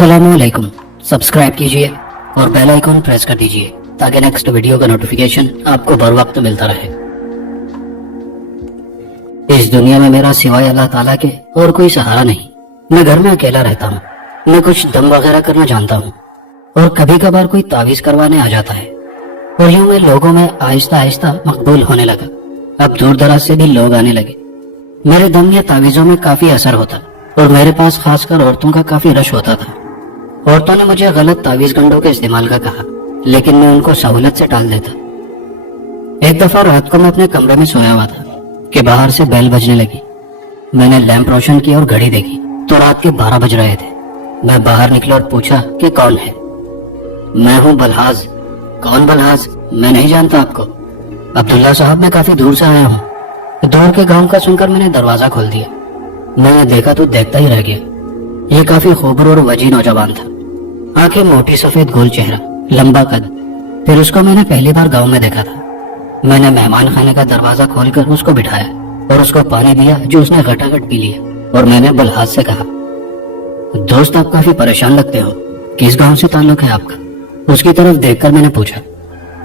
अस्सलामुअलैकुम। सब्सक्राइब कीजिए और बेल आइकॉन प्रेस कर दीजिए ताकि नेक्स्ट वीडियो का नोटिफिकेशन आपको बर वक्त मिलता रहे। इस दुनिया में मेरा सिवाय अल्लाह ताला के और कोई सहारा नहीं। मैं घर में अकेला रहता हूँ। मैं कुछ दम वगैरह करना जानता हूँ और कभी कभार कोई तावीज करवाने आ जाता है और यूं मैं लोगों में आहिस्ता आहिस्ता मकबूल होने लगा। अब दूर दराज से भी लोग आने लगे। मेरे दम या तावीजों में काफी असर होता और मेरे पास खासकर औरतों का काफी रश होता था। औरतों ने मुझे गलत तावीज गंडों के इस्तेमाल का कहा, लेकिन मैं उनको सहूलत से टाल देता। एक दफा रात को मैं अपने कमरे में सोया हुआ था कि बाहर से बेल बजने लगी। मैंने लैंप रोशन की और घड़ी देखी तो रात के 12 बज रहे थे। मैं बाहर निकला और पूछा कि कौन है। मैं हूँ बलहाज। कौन बलहाज? मैं नहीं जानता आपको। अब्दुल्ला साहब, मैं काफी दूर से आया हूँ। दूर के गांव का सुनकर मैंने दरवाजा खोल दिया। मैंने देखा तो देखता ही रह गया। ये काफी खूबसूरत और वजी नौजवान था। आंखें मोटी, सफेद गोल चेहरा, लंबा कद। फिर उसको मैंने पहली बार गांव में देखा था। मैंने मेहमान खाने का दरवाजा खोलकर उसको बिठाया और उसको पानी दिया जो उसने घटाघट पी लिया। और मैंने बलहाज से कहा, दोस्त आप काफी परेशान लगते हो, किस गांव से ताल्लुक है आपका? उसकी तरफ देखकर मैंने पूछा।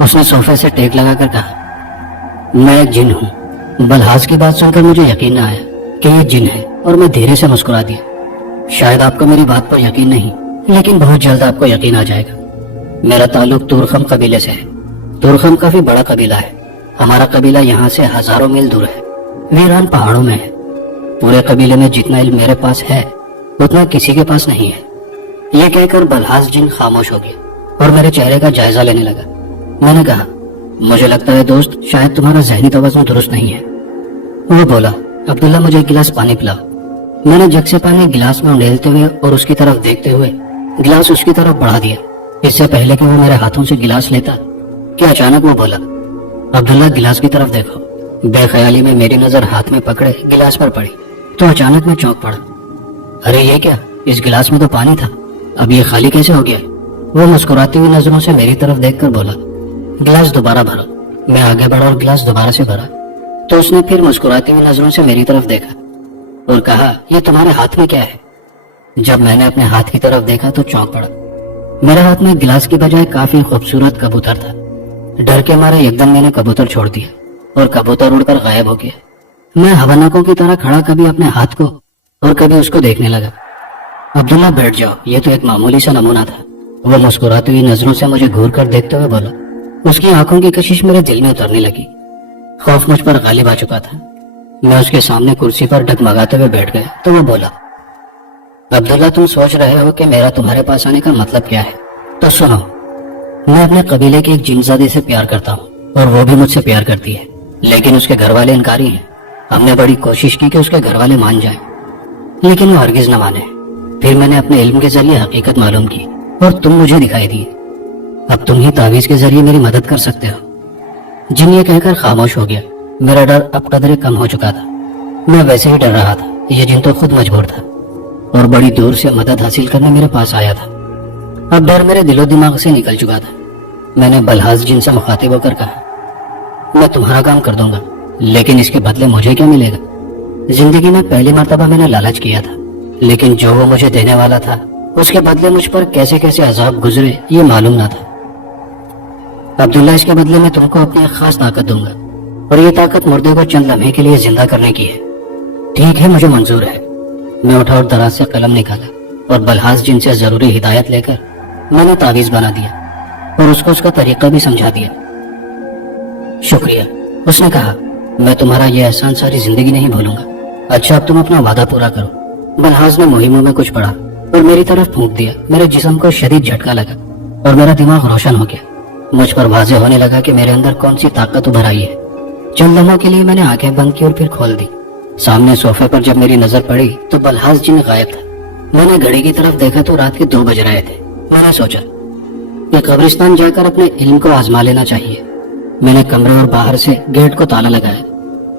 उसने सोफे से टेक लगाकर कहा, मैं एक जिन हूँ। बलहाज की बात सुनकर मुझे यकीन न आया कि ये जिन है और मैं धीरे से मुस्कुरा दिया। शायद आपको मेरी बात पर यकीन नहीं, लेकिन बहुत जल्द आपको यकीन आ जाएगा। मेरा ताल्लुक तुरखम कबीले से है। तुरखम काफी बड़ा कबीला है। हमारा कबीला यहाँ से हजारों मील दूर है, वीरान पहाड़ों में है। पूरे कबीले में जितना इल्म मेरे पास है उतना किसी के पास नहीं है। ये कहकर बलहाज जिन खामोश हो गया और मेरे चेहरे का जायजा लेने लगा। मैंने कहा, मुझे लगता है दोस्त, शायद तुम्हारा जहनी तवज्जो दुरुस्त नहीं है। वो बोला, अब्दुल्ला मुझे एक गिलास पानी पिलाओ। मैंने जग से पानी गिलास में उंडेलते हुए और उसकी तरफ देखते हुए गिलास उसकी तरफ बढ़ा दिया। इससे पहले कि वो मेरे हाथों से गिलास लेता कि अचानक वो बोला, अब्दुल्ला गिलास की तरफ देखो। बेख्याली में मेरी नजर हाथ में पकड़े गिलास पर पड़ी तो अचानक मैं चौंक पड़ा। अरे ये क्या, इस गिलास में तो पानी था, अब ये खाली कैसे हो गया? वो मुस्कुराती हुई नजरों से मेरी तरफ देखकर बोला, गिलास दोबारा भरो। मैं आगे बढ़ा और गिलास दोबारा से भरा तो उसने फिर मुस्कुराती हुई नजरों से मेरी तरफ देखा और कहा, ये तुम्हारे हाथ में क्या है? जब मैंने अपने हाथ की तरफ देखा तो चौंक पड़ा। मेरे हाथ में गिलास की बजाय काफी खूबसूरत कबूतर था। डर के मारे एकदम मैंने कबूतर छोड़ दिया और कबूतर उड़कर गायब हो गया। मैं हवानकों की तरह खड़ा कभी अपने हाथ को और कभी उसको देखने लगा। अब्दुल्ला बैठ जाओ, ये तो एक मामूली सा नमूना था। वो मुस्कुराती हुई नजरों से मुझे घूर कर देखते हुए बोला। उसकी आंखों की कशिश मेरे दिल में उतरने लगी। खौफ मुझ पर गालिब आ चुका था। मैं उसके सामने कुर्सी पर डगमगाते हुए बैठ गया तो वो बोला, अब्दुल्ला तुम सोच रहे हो कि मेरा तुम्हारे पास आने का मतलब क्या है? तो सुनो, मैं अपने कबीले की एक जिनजादी से प्यार करता हूँ और वो भी मुझसे प्यार करती है, लेकिन उसके घर वाले इनकारी हैं। हमने बड़ी कोशिश की कि उसके घर वाले मान जाएं, लेकिन वो हरगिज न माने। फिर मैंने अपने इल्म के जरिए हकीकत मालूम की और तुम मुझे दिखाई दिए। अब तुम ही तावीज के जरिए मेरी मदद कर सकते हो। जिन ये कहकर खामोश हो गया। मेरा डर अब कदरे कम हो चुका था। मैं वैसे ही डर रहा था, ये जिन तो खुद मजबूर था और बड़ी दूर से मदद हासिल करने मेरे पास आया था। अब डर मेरे दिलो दिमाग से निकल चुका था। मैंने बलहाज जिन से मुखातिब होकर कहा, मैं तुम्हारा काम कर दूंगा, लेकिन इसके बदले मुझे क्या मिलेगा? जिंदगी में पहली मर्तबा मैंने लालच किया था, लेकिन जो वो मुझे देने वाला था उसके बदले मुझ पर कैसे कैसे अजाब गुजरे ये मालूम ना था। अब्दुल्ला, इसके बदले में तुमको अपनी एक खास ताकत दूंगा और ये ताकत मुर्दे को चंद लम्हे के लिए जिंदा करने की है। ठीक है, मुझे मंजूर है। मैं उठा और दराज से कलम निकाला और बलहाज जिन से जरूरी हिदायत लेकर मैंने तावीज बना दिया और उसको उसका तरीका भी समझा दिया। शुक्रिया, उसने कहा, मैं तुम्हारा यह एहसान सारी जिंदगी नहीं भूलूंगा। अच्छा, अब तुम अपना वादा पूरा करो। बलहाज ने मुहिमों में कुछ पढ़ा और मेरी तरफ फूंक दिया। मेरे जिस्म को शदीद झटका लगा और मेरा दिमाग रोशन हो गया। मुझ पर वाज़ेह होने लगा कि मेरे अंदर कौन सी ताकत उभर आई है। चंद लम्हों के लिए मैंने आंखें बंद की और फिर खोल दी। सामने सोफे पर जब मेरी नजर पड़ी तो बलहाज जिन गायब था। मैंने घड़ी की तरफ देखा तो रात के 2 बज रहे थे। मैंने सोचा कि कब्रिस्तान जाकर अपने इल्म को आजमा लेना चाहिए। मैंने कमरे और बाहर से गेट को ताला लगाया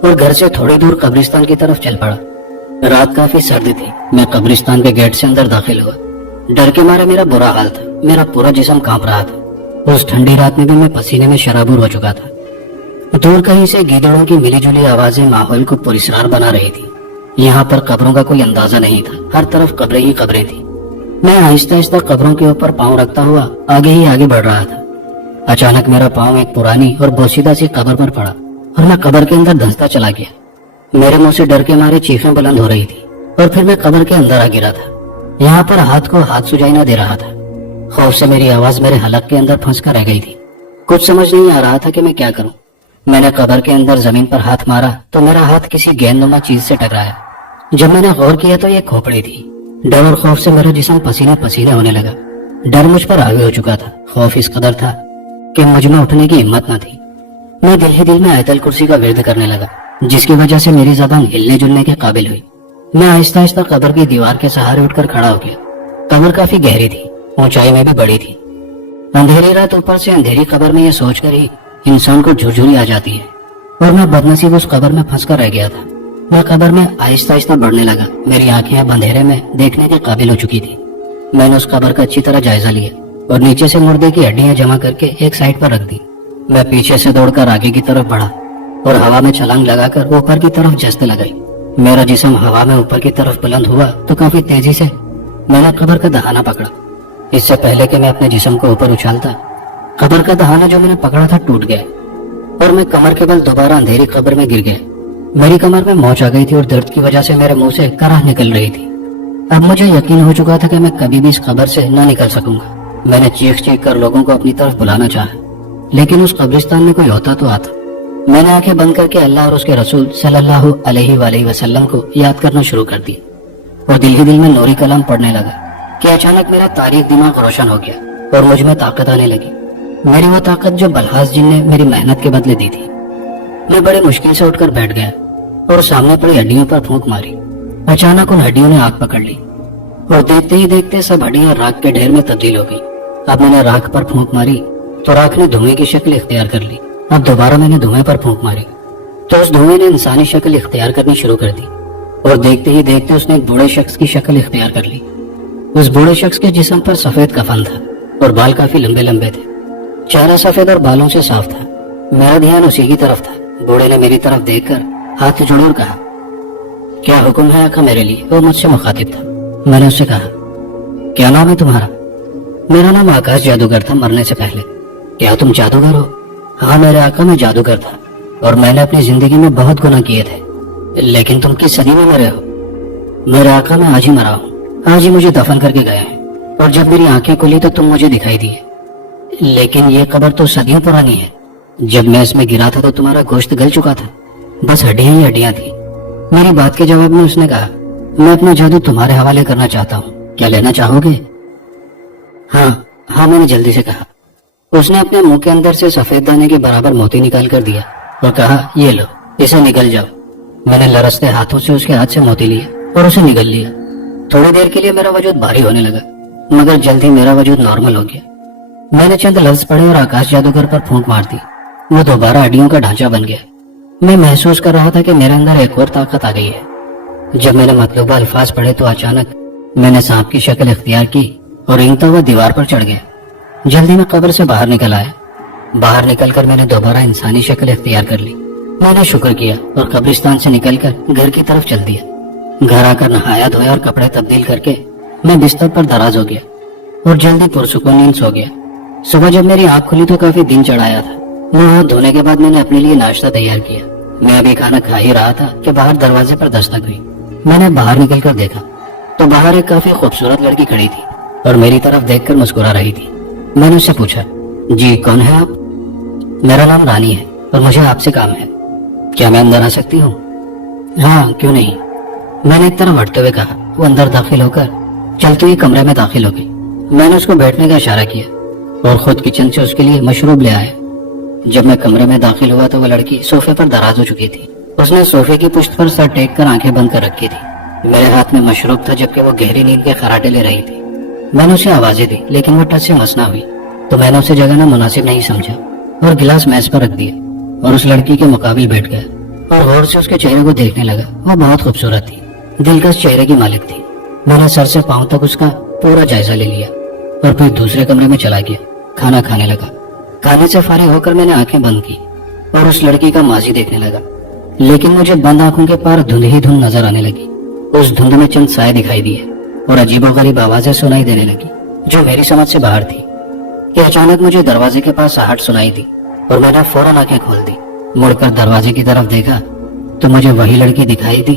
और घर से थोड़ी दूर कब्रिस्तान की तरफ चल पड़ा। रात काफी सर्दी थी। मैं कब्रिस्तान के गेट से अंदर दाखिल हुआ। डर के मारे मेरा बुरा हाल था। मेरा पूरा जिस्म कांप रहा था। उस ठंडी रात में भी मैं पसीने में शराबूर हो चुका था। दूर कहीं से गीदड़ों की मिली जुली आवाजें माहौल को पुरस्कार बना रही थी। यहाँ पर कब्रों का कोई अंदाजा नहीं था। हर तरफ कब्रें ही कब्रें थी। मैं आहिस्ता आहिस्ता कब्रों के ऊपर पांव रखता हुआ आगे ही आगे बढ़ रहा था। अचानक मेरा पांव एक पुरानी और बोसीदा सी कब्र पर पड़ा और मैं कब्र के अंदर धंसता चला गया। मेरे मुंह से डर के मारे चीखें बुलंद हो रही थी और फिर मैं कब्र के अंदर आ गिरा था। यहाँ पर हाथ को हाथ सुझाई न दे रहा था। खौफ से मेरी आवाज मेरे हलक के अंदर फंस कर रह गई थी। कुछ समझ नहीं आ रहा था कि मैं क्या करूं। मैंने कब्र के अंदर जमीन पर हाथ मारा तो मेरा हाथ किसी गेंदनुमा चीज से टकराया। जब मैंने गौर किया तो ये खोपड़ी थी। डर और खौफ से मेरा जिस्म पसीने पसीने होने लगा। डर मुझ पर हावी हो चुका था। खौफ इस कदर था कि मुझ में उठने की हिम्मत न थी। मैं दिल ही दिल में आयतल कुर्सी का विर्द करने लगा, जिसकी वजह से मेरी जबान हिलने जुलने के काबिल हुई। मैं आहिस्ता आहिस्ता कब्र की दीवार के सहारे उठकर खड़ा हो गया। कब्र काफी गहरी थी, ऊंचाई में भी बड़ी थी। अंधेरी रात ऊपर से अंधेरी कब्र में ये सोचकर ही इंसान को झुरझुरी आ जाती है। और मैं बदनसीब उस कब्र में फंस कर रह गया था। मैं कब्र में आहिस्ता आहिस्ता बढ़ने लगा। मेरी आंखें अब अंधेरे में देखने के काबिल हो चुकी थी। मैंने उस कब्र का अच्छी तरह जायजा लिया और नीचे से मुर्दे की हड्डियां जमा करके एक साइड पर रख दी। मैं पीछे से दौड़कर आगे की तरफ बढ़ा और हवा में छलांग लगाकर ऊपर की तरफ जस्ते लगाई। मेरा जिस्म हवा में ऊपर की तरफ बुलंद हुआ तो काफी तेजी से मैंने कब्र का दहाना पकड़ा। इससे पहले कि मैं अपने जिस्म को ऊपर उछालता, कब्र का दहाना जो मैंने पकड़ा था टूट गया और मैं कमर के बल दोबारा अंधेरी कब्र में गिर गया। मेरी कमर में मोच आ गई थी और दर्द की वजह से मेरे मुंह से कराह निकल रही थी। अब मुझे यकीन हो चुका था कि मैं कभी भी इस कब्र से न निकल सकूंगा। मैंने चीख चीख कर लोगों को अपनी तरफ बुलाना चाहा, लेकिन उस कब्रिस्तान में कोई होता तो आता। मैंने आंखें बंद करके अल्लाह और उसके रसूल सल्लल्लाहु अलैहि वसल्लम को याद करना शुरू कर दिया और दिल ही दिल में नूरी कलाम पढ़ने लगा कि अचानक मेरा तारीख दिमाग रोशन हो गया और मुझ में ताकत आने लगी। मेरी वो ताकत जो बलहास जिन ने मेरी मेहनत के बदले दी थी। मैं बड़ी मुश्किल से उठकर बैठ गया और सामने पड़ी हड्डियों पर फूंक मारी। अचानक उन हड्डियों ने आग पकड़ ली और देखते ही देखते सब हड्डियां राख के ढेर में तब्दील हो गई। अब मैंने राख पर फूंक मारी तो राख ने धुएं की शक्ल इख्तियार कर ली। अब दोबारा मैंने धुएं पर फूंक मारी तो उस धुएं ने इंसानी शक्ल इख्तियार करनी शुरू कर दी और देखते ही देखते उसने एक बूढ़े शख्स की शक्ल इख्तियार कर ली। उस बूढ़े शख्स के जिस्म पर सफेद कफन था और बाल काफी लंबे लंबे थे। चेहरा सफेद और बालों से साफ था। मेरा ध्यान उसी की तरफ था। बूढ़े ने मेरी तरफ देखकर हाथ जोड़कर कहा, क्या हुक्म है आका मेरे लिए? वो मुझसे मुखातिब था। मैंने उससे कहा, क्या नाम है तुम्हारा? मेरा नाम आकाश जादूगर था मरने से पहले। क्या तुम जादूगर हो? हाँ मेरे आका, मैं जादूगर था और मैंने अपनी जिंदगी में बहुत गुनाह किए थे। लेकिन तुम किस सदी में मरे हो? मेरे आका, मैं आज ही मरा हूँ। आज ही मुझे दफन करके गए हैं और जब मेरी आंखें खुली तो तुम मुझे दिखाई दिए। लेकिन ये कब्र तो सदियों पुरानी है। जब मैं इसमें गिरा था तो तुम्हारा गोश्त गल चुका था, बस हड्डियां ही हड्डियां थी। मेरी बात के जवाब में उसने कहा, मैं अपना जादू तुम्हारे हवाले करना चाहता हूँ, क्या लेना चाहोगे? हाँ, मैंने जल्दी से कहा। उसने अपने मुंह के अंदर से सफेद दाने के बराबर मोती निकाल कर दिया और कहा, ये लो, इसे निकल जाओ। मैंने लरसते हाथों से उसके हाथ से मोती लिए और उसे निगल लिया। थोड़ी देर के लिए मेरा वजूद भारी होने लगा, मगर जल्द ही मेरा वजूद नॉर्मल हो गया। मैंने चंद लफ्ज पढ़े और आकाश जादूगर पर फूंक मार दी। वो दोबारा हड्डियों का ढांचा बन गया। मैं महसूस कर रहा था कि मेरे अंदर एक और ताकत आ गई है। जब मैंने मतलूबा अल्फाज पढ़े तो अचानक मैंने सांप की शक्ल इख्तियार की और रेंगता हुआ दीवार पर चढ़ गया। जल्दी में कब्र से बाहर निकल आया। बाहर निकलकर मैंने दोबारा इंसानी शक्ल इख्तियार कर ली। मैंने शुक्र किया और कब्रिस्तान से निकलकर घर की तरफ चल दिया। घर आकर नहाया धोया और कपड़े तब्दील करके मैं बिस्तर पर दराज हो गया और जल्दी पुरसुकून नींद सो गया। सुबह जब मेरी आंख खुली तो काफी दिन चढ़ाया था। मुंह हाथ धोने के बाद मैंने अपने लिए नाश्ता तैयार किया। मैं अभी खाना खा ही रहा था कि बाहर दरवाजे पर दस्तक हुई। मैंने बाहर निकलकर देखा तो बाहर एक काफी खूबसूरत लड़की खड़ी थी और मेरी तरफ देखकर मुस्कुरा रही थी। मैंने उससे पूछा, जी कौन है आप? मेरा नाम रानी है और मुझे आपसे काम है। क्या मैं अंदर आ सकती हूँ? हाँ, क्यों नहीं, मैंने एक तरफ हटते हुए कहा। वो अंदर दाखिल होकर चलते हुए कमरे में दाखिल हो गई। मैंने उसको बैठने का इशारा किया और खुद किचन से उसके लिए मशरूब ले आया। जब मैं कमरे में दाखिल हुआ तो वो लड़की सोफे पर दराज हो चुकी थी। उसने सोफे की पुश्त पर सर टेक कर आंखें बंद कर रखी थी। मेरे हाथ में मशरूब था जबकि वो गहरी नींद के खराटे ले रही थी। मैंने उसे आवाजें दी लेकिन वो टच से मस ना हुई तो मैंने उसे जगाना मुनासिब नहीं समझा और गिलास मेज पर रख दिया और उस लड़की के मुकाबिल बैठ गया और गौर से उसके चेहरे को देखने लगा। वो बहुत खूबसूरत थी, दिलकश चेहरे की मालिक थी। मैंने सर से पांव तक उसका पूरा जायजा ले लिया और फिर दूसरे कमरे में चला गया। खाना खाने लगा। खाने से फारिग होकर मैंने आंखें बंद की और उस लड़की का माजी देखने लगा, लेकिन मुझे बंद आंखों के पार धुंध ही धुंध नजर आने लगी। उस धुंध में चंद साए दिखाई दिए और अजीबोगरीब आवाजें सुनाई देने लगी जो मेरी समझ से बाहर थी कि अचानक मुझे दरवाजे के पास आहट सुनाई दी और मैंने फौरन आंखें खोल दी। मुड़कर दरवाजे की तरफ देखा तो मुझे वही लड़की दिखाई दी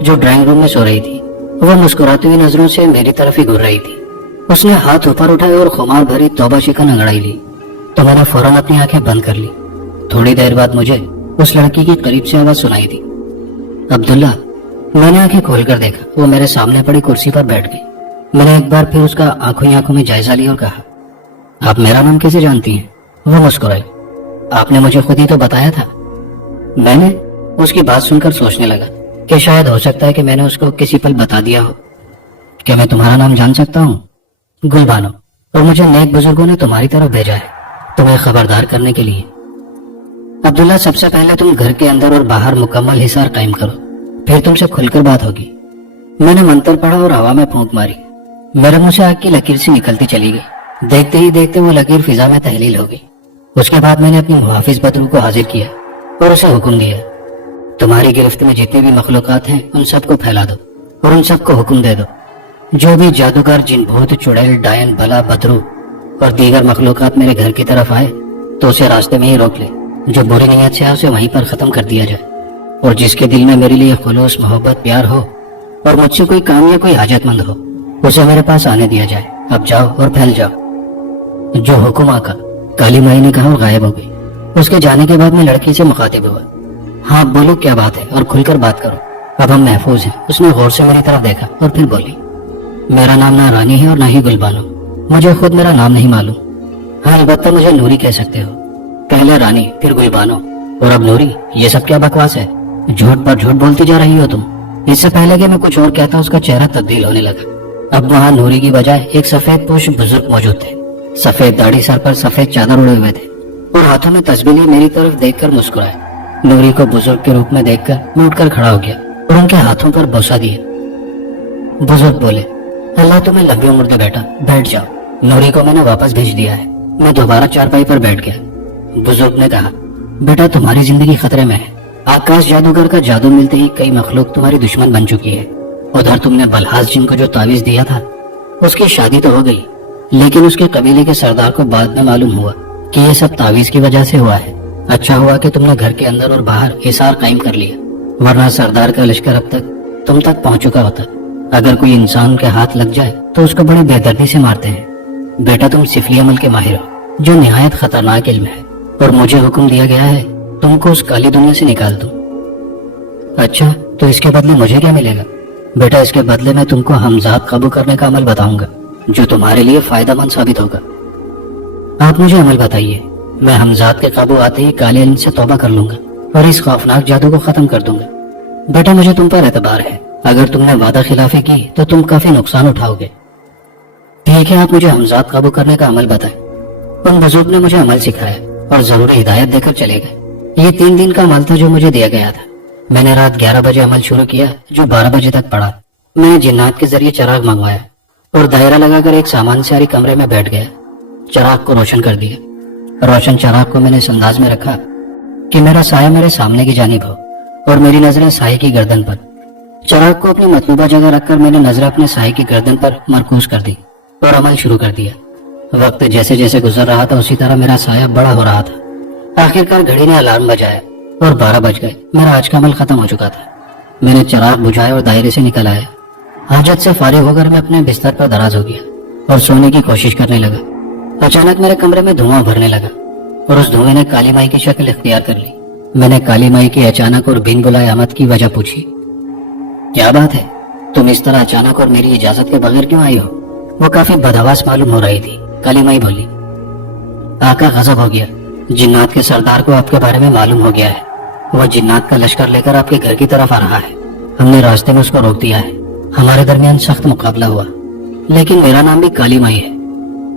जो ड्राइंग रूम में सो रही थी। वह मुस्कुराती हुई नजरों से मेरी तरफ ही घूर रही थी। उसने हाथ ऊपर उठाए और खुमार भरी तौबा शिकन अंगड़ाई ली तो मैंने फौरन अपनी आंखें बंद कर ली। थोड़ी देर बाद मुझे उस लड़की की करीब से आवाज सुनाई दी, अब्दुल्ला। मैंने आंखें खोलकर देखा वो मेरे सामने पड़ी कुर्सी पर बैठ गई। मैंने एक बार फिर उसका आंखों ही आंखों में जायजा लिया और कहा, आप मेरा नाम कैसे जानती हैं? वो मुस्कुराई, आपने मुझे खुद ही तो बताया था। मैंने उसकी बात सुनकर सोचने लगा कि शायद हो सकता है कि मैंने उसको किसी पल बता दिया हो। क्या मैं तुम्हारा नाम जान सकता हूँ? गुलबानो, और मुझे नेक बुजुर्गों ने तुम्हारी तरफ भेजा है तुम्हें खबरदार करने के लिए। अब्दुल्ला, सबसे पहले तुम घर के अंदर और बाहर मुकम्मल हिसार कायम करो, फिर तुमसे खुलकर बात होगी। मैंने मंत्र पढ़ा और हवा में फूंक मारी। मेरे मुंह से आग की लकीर सी निकलती चली गई। देखते ही देखते वो लकीर फिजा में तहलील हो गई। उसके बाद मैंने अपनी मुहाफिज बदरू को हाजिर किया और उसे हुक्म दिया, तुम्हारी गिरफ्त में जितने भी मखलूकात हैं उन सबको फैला दो और उन सबको हुक्म दे दो, जो भी जादूगर, जिन, भूत, चुड़ैल, डायन, भला, बदरू और दीगर मखलूकात मेरे घर की तरफ आए तो उसे रास्ते में ही रोक ले। जो बुरी नीयत से है उसे वहीं पर खत्म कर दिया जाए, और जिसके दिल में मेरे लिए खुलूस, मोहब्बत, प्यार हो और मुझसे कोई काम या कोई हाजतमंद हो उसे मेरे पास आने दिया जाए। अब जाओ और फैल जाओ। जो हुक्म आका, काली माई ने कहा और गायब हो गई। उसके जाने के बाद मैं लड़की से मुखातिब हुआ, हाँ बोलो क्या बात है और खुलकर बात करो, अब हम महफूज हैं। उसने गौर से मेरी तरफ देखा और फिर बोली, मेरा नाम ना रानी है और ना ही गुलबानो, मुझे खुद मेरा नाम नहीं मालूम। हाँ अलबत्ता मुझे नूरी कह सकते हो। पहले रानी, फिर गुलबानो और अब नूरी, ये सब क्या बकवास है? झूठ पर झूठ बोलती जा रही हो तुम। इससे पहले कि मैं कुछ और कहता उसका चेहरा तब्दील होने लगा। अब वहाँ नूरी की बजाय एक सफेद पोश बुजुर्ग मौजूद थे। सफेद दाढ़ी, सर पर सफेद चादर उड़े हुए थे और हाथों में तस्बीह लिए मेरी तरफ देखकर मुस्कुराए। नूरी को बुजुर्ग के रूप में देखकर मैं उठकर खड़ा हो गया और उनके हाथों पर बोसा दिया। बुजुर्ग बोले, अल्लाह तुम्हें लंबी उम्र दे बेटा, बैठ जाओ। नूरी को मैंने वापस भेज दिया है। मैं दोबारा चारपाई पर बैठ गया। बुजुर्ग ने कहा, बेटा तुम्हारी जिंदगी खतरे में है। आकाश जादूगर का जादू मिलते ही कई मखलूक तुम्हारी दुश्मन बन चुकी है। उधर तुमने बलहास जिन को जो तावीज दिया था उसकी शादी तो हो गई, लेकिन उसके कबीले के सरदार को बाद में मालूम हुआ कि ये सब तावीज की वजह से हुआ है। अच्छा हुआ कि तुमने घर के अंदर और बाहर हिसार कायम कर लिया, वरना सरदार का लश्कर अब तक तुम तक पहुंच चुका होता। अगर कोई इंसान के हाथ लग जाए तो उसको बड़ी बेदर्दी से मारते हैं। बेटा तुम सिफली अमल के माहिर हो जो निहायत खतरनाक इल्म है, और मुझे हुक्म दिया गया है तुमको उस काली दुनिया से निकाल दूं। अच्छा, तो इसके बदले मुझे क्या मिलेगा? बेटा इसके बदले में तुमको हमजाद काबू करने का अमल बताऊंगा जो तुम्हारे लिए फायदेमंद साबित होगा। आप मुझे अमल बताइए, मैं हमजाद के काबू आते ही काले इल्म से तौबा कर लूंगा और इस खौफनाक जादू को खत्म कर दूंगा। बेटा मुझे तुम पर एतबार है, अगर तुमने वादा खिलाफी की तो तुम काफी नुकसान उठाओगे। ठीक है, आप मुझे हमजाद काबू करने का अमल बताएं। उन बुजुर्ग ने मुझे अमल सिखाया और जरूरी हिदायत देकर चले गए। ये 3 दिन का अमल था जो मुझे दिया गया था। मैंने रात 11 बजे अमल शुरू किया जो 12 बजे तक पड़ा। मैंने जिन्नात के जरिए चराग मंगवाया और दायरा लगाकर एक सामान से आरी कमरे में बैठ गया। चराग को रोशन कर दिया। रोशन चराग को मैंने इस अंदाज में रखा कि मेरा साया मेरे सामने की जानिब हो और मेरी नजरें साये की गर्दन पर। चराग को अपनी मतलूबा जगह रखकर मैंने नजर अपने साये की गर्दन पर मरकूज कर दी और अमल शुरू कर दिया। वक्त जैसे जैसे गुजर रहा था उसी तरह मेरा साया बड़ा हो रहा था। आखिरकार घड़ी ने अलार्म बजाया और 12 बज गए। मेरा आज का अमल खत्म हो चुका था। मैंने चराग बुझाया और दायरे से निकल आया। हाजत से फारिग होकर मैं अपने बिस्तर पर दराज हो गया और सोने की कोशिश करने लगा। अचानक मेरे कमरे में धुआं भरने लगा और उस धुएं ने काली माई की शक्ल इख्तियार कर ली। मैंने काली माई की अचानक और बिन बुलाए आमद की वजह पूछी। क्या बात है, तुम इस तरह अचानक और मेरी इजाजत के बगैर क्यों आई हो? वो काफी बदहवास मालूम हो रही थी। काली माई बोली, आका गजब हो गया, जिन्नात के सरदार को आपके बारे में मालूम हो गया है। वह जिन्नात का लश्कर लेकर आपके घर की तरफ आ रहा है। हमने रास्ते में उसको रोक दिया है। हमारे दरमियान सख्त मुकाबला हुआ, लेकिन मेरा नाम भी काली माई है।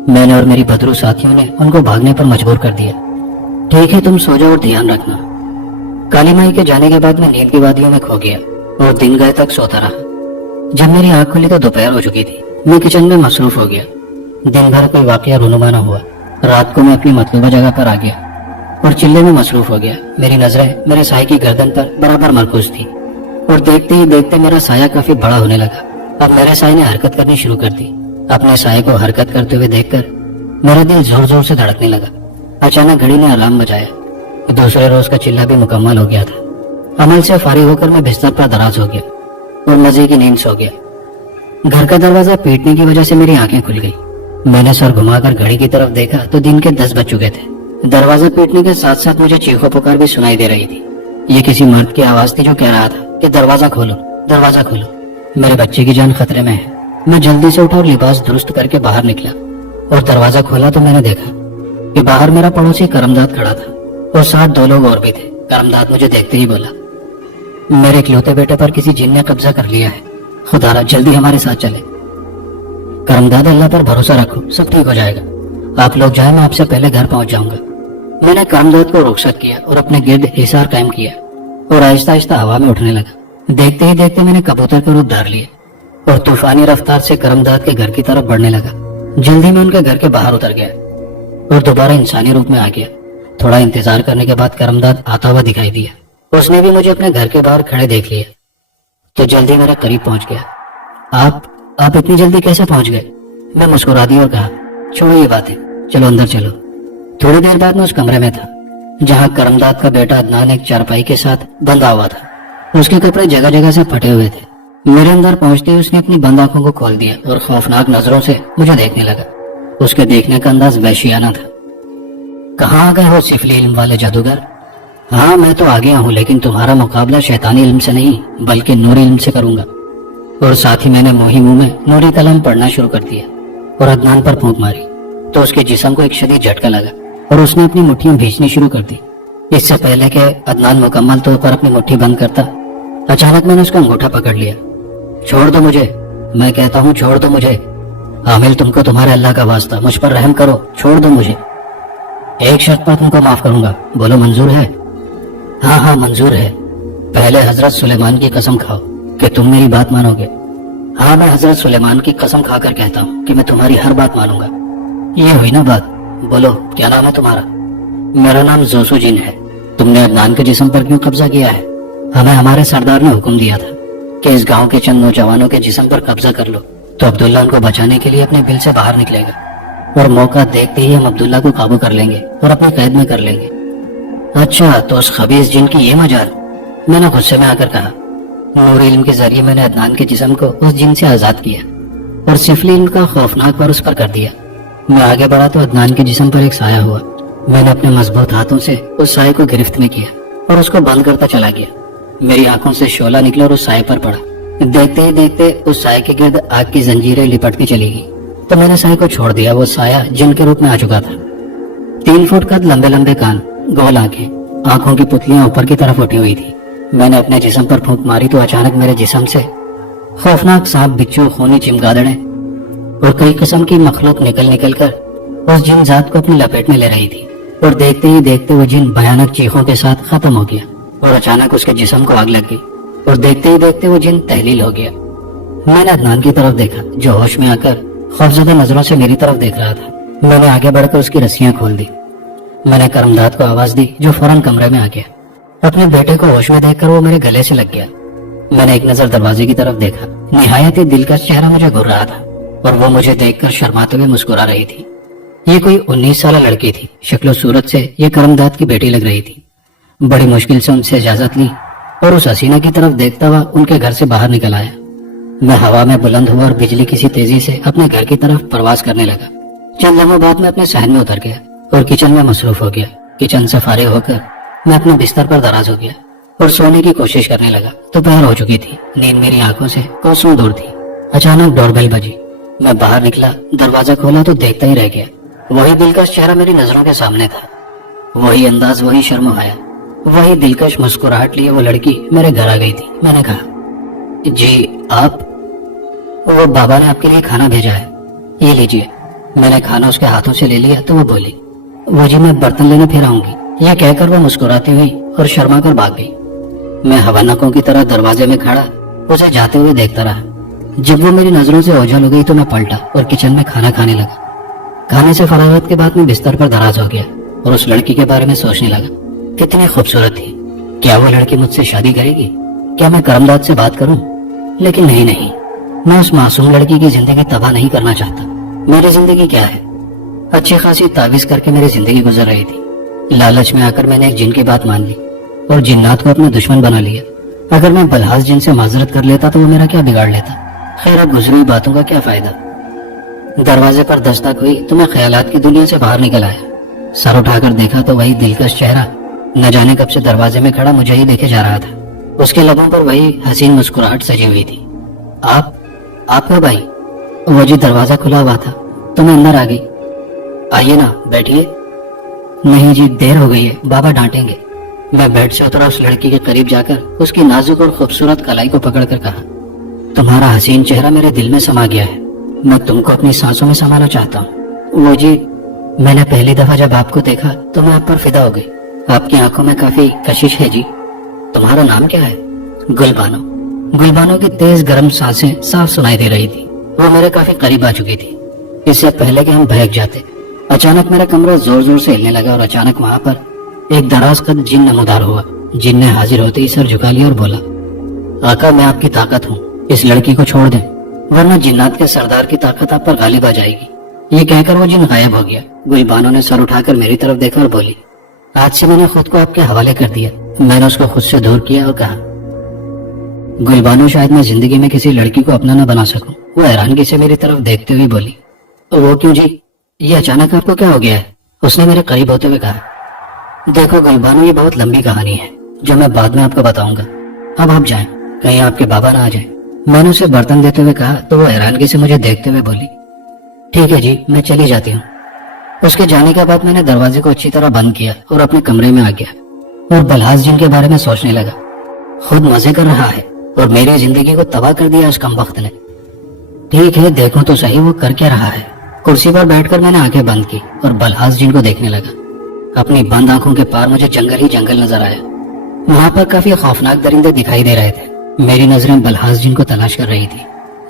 मैंने और मेरी बदरू साथियों ने उनको भागने पर मजबूर कर दिया। ठीक है, तुम सो जाओ और ध्यान रखना। काली माई के जाने के बाद मैं नींद की वादियों में खो गया और दिन गए तक सोता रहा। जब मेरी आंख खुली तो दोपहर हो चुकी थी। मैं किचन में मसरूफ हो गया। दिन भर कोई वाकया रूनुमा न हुआ। रात को मैं अपनी मतलूबा जगह पर आ गया और चिल्ले में मसरूफ हो गया। मेरी नजरें मेरे साये की गर्दन पर बराबर मरकूज थी और देखते ही देखते मेरा साया काफी बड़ा होने लगा। اب میرے سائے نے حرکت کرنی شروع کر دی. اپنے سائے کو حرکت کرتے ہوئے دیکھ کر میرا دل زور زور سے دھڑکنے لگا. اچانک گھڑی نے الارم بجایا. دوسرے روز کا چلہ بھی مکمل ہو گیا تھا. عمل سے فارغ ہو کر میں بستر پر دراز ہو گیا اور مزے کی نیند سو گیا. گھر کا دروازہ پیٹنے کی وجہ سے میری آنکھیں کھل گئی. میں نے سر گھما کر گھڑی کی طرف دیکھا تو دن کے 10 بج چکے تھے. دروازہ پیٹنے کے ساتھ ساتھ مجھے چیخو پکار بھی سنائی دے رہی تھی. یہ کسی مرد کی آواز تھی جو کہہ رہا تھا کہ دروازہ کھولو, دروازہ کھولو, میرے بچے کی جان خطرے میں ہے. میں جلدی سے اٹھا اور لباس درست کر کے باہر نکلا اور دروازہ کھولا تو میں نے دیکھا کہ باہر میرا پڑوسی کرمداد کھڑا تھا اور ساتھ 2 لوگ اور بھی تھے. کرمداد مجھے دیکھتے ہی بولا, میرے اکلوتے بیٹے پر کسی جن نے قبضہ کر لیا ہے, خدا را جلدی ہمارے ساتھ چلے. کرمداد, اللہ پر بھروسہ رکھو, سب ٹھیک ہو جائے گا. آپ لوگ جائیں, میں آپ سے پہلے گھر پہنچ جاؤں گا. میں نے کرمداد کو رخصت کیا اور اپنے گرد حصار قائم کیا اور آہستہ آہستہ ہوا میں اٹھنے لگا. دیکھتے ہی دیکھتے میں نے کبوتر کا روپ دھار لیا اور طوفانی رفتار سے کرمداد کے گھر کی طرف بڑھنے لگا. جلدی میں ان کے گھر کے باہر اتر گیا اور دوبارہ انسانی روپ میں آ گیا. تھوڑا انتظار کرنے کے بعد کرمداد آتا ہوا دکھائی دیا. اس نے بھی مجھے اپنے گھر کے باہر کھڑے دیکھ لیا تو جلدی میرے قریب پہنچ گیا. آپ اتنی جلدی کیسے پہنچ گئے؟ میں مسکرا دی اور کہا, چھوڑو یہ باتیں, چلو اندر چلو. تھوڑی دیر بعد میں اس کمرے میں تھا جہاں کرمداد کا بیٹا عدنان ایک چارپائی کے ساتھ بندھا ہوا تھا. اس کے کپڑے جگہ جگہ سے پھٹے ہوئے تھے. میرے اندر پہنچتے ہی اس نے اپنی بند آنکھوں کو کھول دیا اور خوفناک نظروں سے مجھے دیکھنے لگا. اس کے دیکھنے کا انداز وحشیانہ تھا. کہاں آ گئے ہو سفلی علم والے جادوگر؟ ہاں میں تو آ گیا ہوں, لیکن تمہارا مقابلہ شیطانی علم سے نہیں بلکہ نوری علم سے کروں گا. اور ساتھ ہی میں نے منہ میں نوری کلام پڑھنا شروع کر دیا اور عدنان پر پھونک ماری تو اس کے جسم کو ایک شدید جھٹکا لگا اور اس نے اپنی مٹھیاں بھیجنی شروع کر دی. اس سے پہلے کہ عدنان مکمل طور پر اپنی مٹھی بند کرتا, اچانک میں نے اس کا انگوٹھا پکڑ لیا. چھوڑ دو مجھے, میں کہتا ہوں چھوڑ دو مجھے. عامل, تم کو تمہارے اللہ کا واسطہ, مجھ پر رحم کرو, چھوڑ دو مجھے. ایک شرط پر تم کو معاف کروں گا, بولو منظور ہے؟ ہاں منظور ہے. پہلے حضرت سلیمان کی قسم کھاؤ کہ تم میری بات مانو گے. ہاں میں حضرت سلیمان کی قسم کھا کر کہتا ہوں کہ میں تمہاری ہر بات مانوں گا. یہ ہوئی نا بات, بولو کیا نام ہے تمہارا؟ میرا نام زوسو جن ہے. تم نے عدنان کے جسم پر کیوں قبضہ کیا ہے؟ ہمیں ہمارے سردار نے حکم دیا تھا کہ اس گاؤں کے چند نوجوانوں کے جسم پر قبضہ کر لو تو عبداللہ ان کو بچانے کے لیے اپنے بل سے باہر نکلے گا اور موقع دیکھتے ہی ہم عبداللہ کو قابو کر لیں گے اور اپنی قید میں کر لیں گے. اچھا, تو اس خبیث جن کی یہ مجال, میں نے غصے میں آ کر کہا. نور علم کے ذریعے میں نے عدنان کے جسم کو اس جن سے آزاد کیا اور سفلی علم کا خوفناک پر اس پر کر دیا. میں آگے بڑھا تو عدنان کے جسم پر ایک سایہ ہوا. میں نے اپنے مضبوط ہاتھوں سے اس سائے کو گرفت میں کیا اور اس کو بند کرتا چلا گیا. میری آنکھوں سے شعلہ نکلا اور اس سائے پر پڑا. دیکھتے ہی دیکھتے اس سائے کے گرد آگ کی زنجیریں لپٹتی چلی گئی تو میں نے سائے کو چھوڑ دیا. وہ سایہ جن کے روپ میں آ چکا تھا. 3 فٹ قد, لمبے لمبے کان, گول آنکھیں, آنکھوں کی پتلیاں اوپر کی طرف اٹھی ہوئی تھی. میں نے اپنے جسم پر پھونک ماری تو اچانک میرے جسم سے خوفناک سانپ, بچھو, خونی چمگادڑیں اور کئی قسم کی مخلوق نکل کر اس جن ذات کو اپنی لپیٹ میں لے رہی تھی. اور دیکھتے ہی دیکھتے وہ جن بھیانک چیخوں کے ساتھ ختم ہو گیا اور اچانک اس کے جسم کو آگ لگ گئی اور دیکھتے ہی دیکھتے وہ جن تحلیل ہو گیا. میں نے عدنان کی طرف دیکھا جو ہوش میں آ کر خوفزدہ نظروں سے میری طرف دیکھ رہا تھا. میں نے آگے بڑھ کر اس کی رسیاں کھول دی. میں نے کرمداد کو آواز دی جو فوراً کمرے میں آ گیا. اپنے بیٹے کو ہوش میں دیکھ کر وہ میرے گلے سے لگ گیا. میں نے ایک نظر دروازے کی طرف دیکھا. نہایت ہی دلکش چہرہ مجھے گھور رہا تھا اور وہ مجھے دیکھ کر شرماتے ہوئے مسکرا رہی تھی. یہ کوئی 19 سالہ لڑکی تھی. شکل و صورت سے یہ کرمداد کی بیٹی لگ رہی تھی. بڑی مشکل سے ان سے اجازت لی اور اس حسینہ کی طرف دیکھتا ہوا ان کے گھر سے باہر نکل آیا. میں ہوا میں بلند ہوا اور بجلی کسی تیزی سے اپنے گھر کی طرف پرواز کرنے لگا. چند لمحوں بعد میں اپنے صحن میں اتر گیا اور کچن میں مصروف ہو گیا. کچن سے فارغ ہو کر میں اپنے بستر پر دراز ہو گیا اور سونے کی کوشش کرنے لگا. دوپہر ہو چکی تھی. نیند میری آنکھوں سے کوسوں دور تھی. اچانک ڈور بیل بجی. میں باہر نکلا, دروازہ کھولا تو دیکھتا ہی رہ گیا. وہی دلکش چہرہ میری نظروں کے سامنے تھا. وہی انداز, وہی شرم و حیا, وہی دلکش مسکراہٹ لیے وہ لڑکی میرے گھر آ گئی تھی. میں نے کہا, جی آپ؟ وہ بابا نے آپ کے لیے کھانا بھیجا ہے, یہ لیجئے. میں نے کھانا اس کے ہاتھوں سے لے لیا تو وہ بولی, وہ جی میں برتن لینے پھر آؤں گی. یہ کہہ کر وہ مسکراتی ہوئی اور شرما کر بھاگ گئی. میں حوانکوں کی طرح دروازے میں کھڑا اسے جاتے ہوئے دیکھتا رہا. جب وہ میری نظروں سے اوجھل ہو گئی تو میں پلٹا اور کچن میں کھانا کھانے لگا. کھانے سے فراغت کے بعد میں بستر پر دراز ہو گیا اور اس لڑکی کے بارے میں سوچنے لگا. کتنی خوبصورت تھی. کیا وہ لڑکی مجھ سے شادی کرے گی؟ کیا میں کرمداد سے بات کروں؟ لیکن نہیں, میں اس معصوم لڑکی کی زندگی تباہ نہیں کرنا چاہتا. میری زندگی کیا ہے؟ اچھی خاصی تعویذ کر کے میری زندگی گزر رہی تھی. لالچ میں آ کر میں نے ایک جن کی بات مان لی اور جنات کو اپنا دشمن بنا لیا. اگر میں بلحاظ جن سے معذرت کر لیتا تو وہ میرا کیا بگاڑ لیتا؟ خیر، اب گزری ہوئی باتوں کا کیا فائدہ. دروازے پر دستک ہوئی تو میں خیالات کی دنیا سے باہر نکل آیا. سر اٹھا کر دیکھا تو وہی دلکش چہرہ نہ جانے کب سے دروازے میں کھڑا مجھے ہی دیکھے جا رہا تھا. اس کے لبوں پر وہی حسین مسکراہٹ سجی ہوئی تھی. آپ کب آئی؟ وہ جی دروازہ کھلا ہوا تھا تو میں اندر آ گئی. آئیے نا، بیٹھیے. نہیں جی، دیر ہو گئی ہے، بابا ڈانٹیں گے. میں بیڈ سے اترا، اس لڑکی کے قریب جا کر اس کی نازک اور خوبصورت کلائی کو پکڑ کر کہا، تمہارا حسین چہرہ میرے دل میں سما گیا ہے. میں تم کو اپنی سانسوں میں سمانا چاہتا ہوں. وہ جی، میں نے پہلی دفعہ جب آپ کو دیکھا تو میں آپ پر فدا ہو گئی. آپ کی آنکھوں میں کافی کشش ہے جی. تمہارا نام کیا ہے؟ گلبانو. گلبانو کی تیز گرم سانسیں صاف سنائی دے رہی تھی. وہ میرے کافی قریب آ چکی تھی. اس سے پہلے کہ ہم بہک جاتے، اچانک میرا کمرہ زور زور سے ہلنے لگا اور اچانک وہاں پر ایک دراز قد جن نمودار ہوا. جن نے حاضر ہوتے ہی سر جھکا لیا اور بولا، آقا میں آپ کی طاقت ہوں، اس لڑکی کو چھوڑ دیں ورنہ جنات کے سردار کی طاقت آپ پر غالب آ جائے گی. یہ کہہ کر وہ جن غائب ہو گیا. گلبانو نے سر اٹھا کر میری طرف دیکھا اور بولی، آج سے میں نے خود کو آپ کے حوالے کر دیا. میں نے اس کو خود سے دور کیا اور کہا، گلبانو شاید میں زندگی میں کسی لڑکی کو اپنا نہ بنا سکوں. وہ حیرانگی سے میری طرف دیکھتے ہوئے بولی، وہ کیوں جی؟ یہ اچانک آپ کو کیا ہو گیا ہے؟ اس نے میرے قریب ہوتے ہوئے کہا. دیکھو گلبانو، یہ بہت لمبی کہانی ہے جو میں بعد میں آپ کو بتاؤں گا. اب آپ جائیں، کہیں آپ کے بابا نہ آ جائیں. میں نے اسے برتن دیتے ہوئے کہا تو وہ حیرانگی سے مجھے دیکھتے ہوئے بولی، ٹھیک ہے جی، میں چلی جاتی ہوں. اس کے جانے کے بعد میں نے دروازے کو اچھی طرح بند کیا اور اپنے کمرے میں آ گیا اور بلحاظ جن کے بارے میں سوچنے لگا. خود مزے کر رہا ہے اور میری زندگی کو تباہ کر دیا اس کم وقت نے. ٹھیک ہے، دیکھوں تو صحیح وہ کر کے رہا ہے. کرسی پر بیٹھ کر میں نے آنکھیں بند کی اور بلحاظ جن کو دیکھنے لگا. اپنی بند آنکھوں کے پار مجھے جنگل ہی جنگل نظر آیا. وہاں پر کافی خوفناک درندے دکھائی دے رہے تھے. میری نظریں بلحاظ جن کو تلاش کر رہی تھی.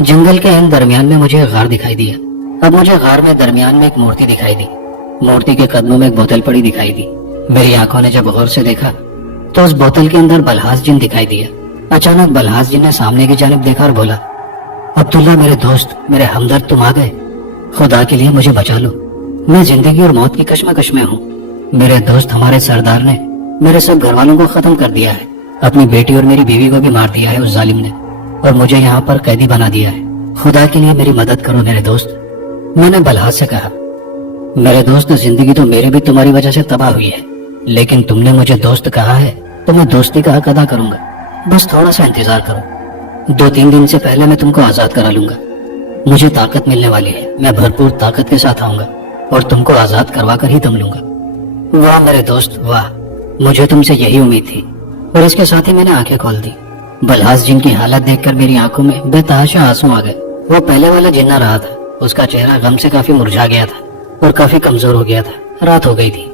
جنگل کے ان درمیان میں مجھے غار دکھائی دیا. اب مجھے غار میں درمیان میں ایک مورتی دکھائی دی. مورتی کے قدموں میں ایک بوتل پڑی دکھائی دی. میری آنکھوں نے جب غور سے دیکھا تو اس بوتل کے اندر بلحاظ جن دکھائی دیا. اچانک بلحاظ جن نے سامنے کی جانب دیکھا اور بولا، عبداللہ میرے دوست، میرے ہمدرد، تم آ گئے. خدا کے لیے مجھے بچا لو، میں زندگی اور موت کی کشمکش میں ہوں. میرے دوست، ہمارے سردار نے میرے سب گھر والوں کو ختم کر دیا ہے. اپنی بیٹی اور میری بیوی کو بھی مار دیا ہے اس ظالم نے، اور مجھے یہاں پر قیدی بنا دیا ہے. خدا کے لیے میری مدد کرو میرے دوست. میں نے بلحاظ سے کہا، میرے دوست، زندگی تو میرے بھی تمہاری وجہ سے تباہ ہوئی ہے، لیکن تم نے مجھے دوست کہا ہے تو میں دوستی کا حق ادا کروں گا. بس تھوڑا سا انتظار کرو. 2-3 دن سے پہلے میں تم کو آزاد کرا لوں گا. مجھے طاقت ملنے والی ہے. میں بھرپور طاقت کے ساتھ آؤں گا اور تم کو آزاد کروا کر ہی دم لوں گا. واہ میرے دوست واہ، مجھے تم سے یہی امید تھی. اور اس کے ساتھ ہی میں نے آنکھیں کھول دی. بلحاظ جن کی حالت دیکھ کر میری آنکھوں میں بے تحاشا آنسو آ گئے. وہ پہلے والا جن نہ رہا تھا. اس کا چہرہ غم سے کافی مرجھا گیا تھا اور کافی کمزور ہو گیا تھا. رات ہو گئی تھی.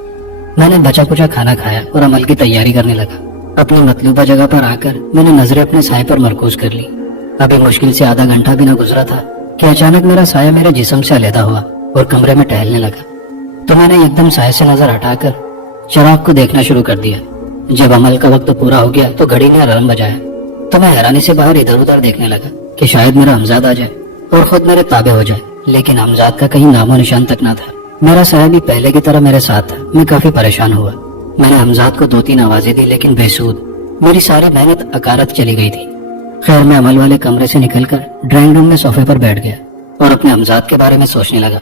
میں نے بچا کچا کھانا کھایا اور عمل کی تیاری کرنے لگا. اپنی مطلوبہ جگہ پر آ کر میں نے نظریں اپنے سائے پر مرکوز کر لی. ابھی مشکل سے آدھا گھنٹہ بھی نہ گزرا تھا کہ اچانک میرا سایہ میرے جسم سے علیحدہ ہوا اور کمرے میں ٹہلنے لگا. تو میں نے ایک دم سائے سے نظر ہٹا کر چراغ کو دیکھنا شروع کر دیا. جب عمل کا وقت پورا ہو گیا تو گھڑی نے الارم بجایا. تو میں حیرانی سے باہر ادھر ادھر دیکھنے لگا کہ شاید میرا حمزاد آ جائے اور خود میرے تابع ہو جائے. لیکن حمزاد کا کہیں نام و نشان تک نہ تھا. میرا سایہ بھی پہلے کی طرح میرے ساتھ تھا. میں کافی پریشان ہوا. میں نے حمزاد کو 2-3 آوازیں دی لیکن بے سود. میری ساری محنت اکارت چلی گئی تھی. خیر میں عمل والے کمرے سے نکل کر ڈرائنگ روم میں صوفے پر بیٹھ گیا اور اپنے حمزاد کے بارے میں سوچنے لگا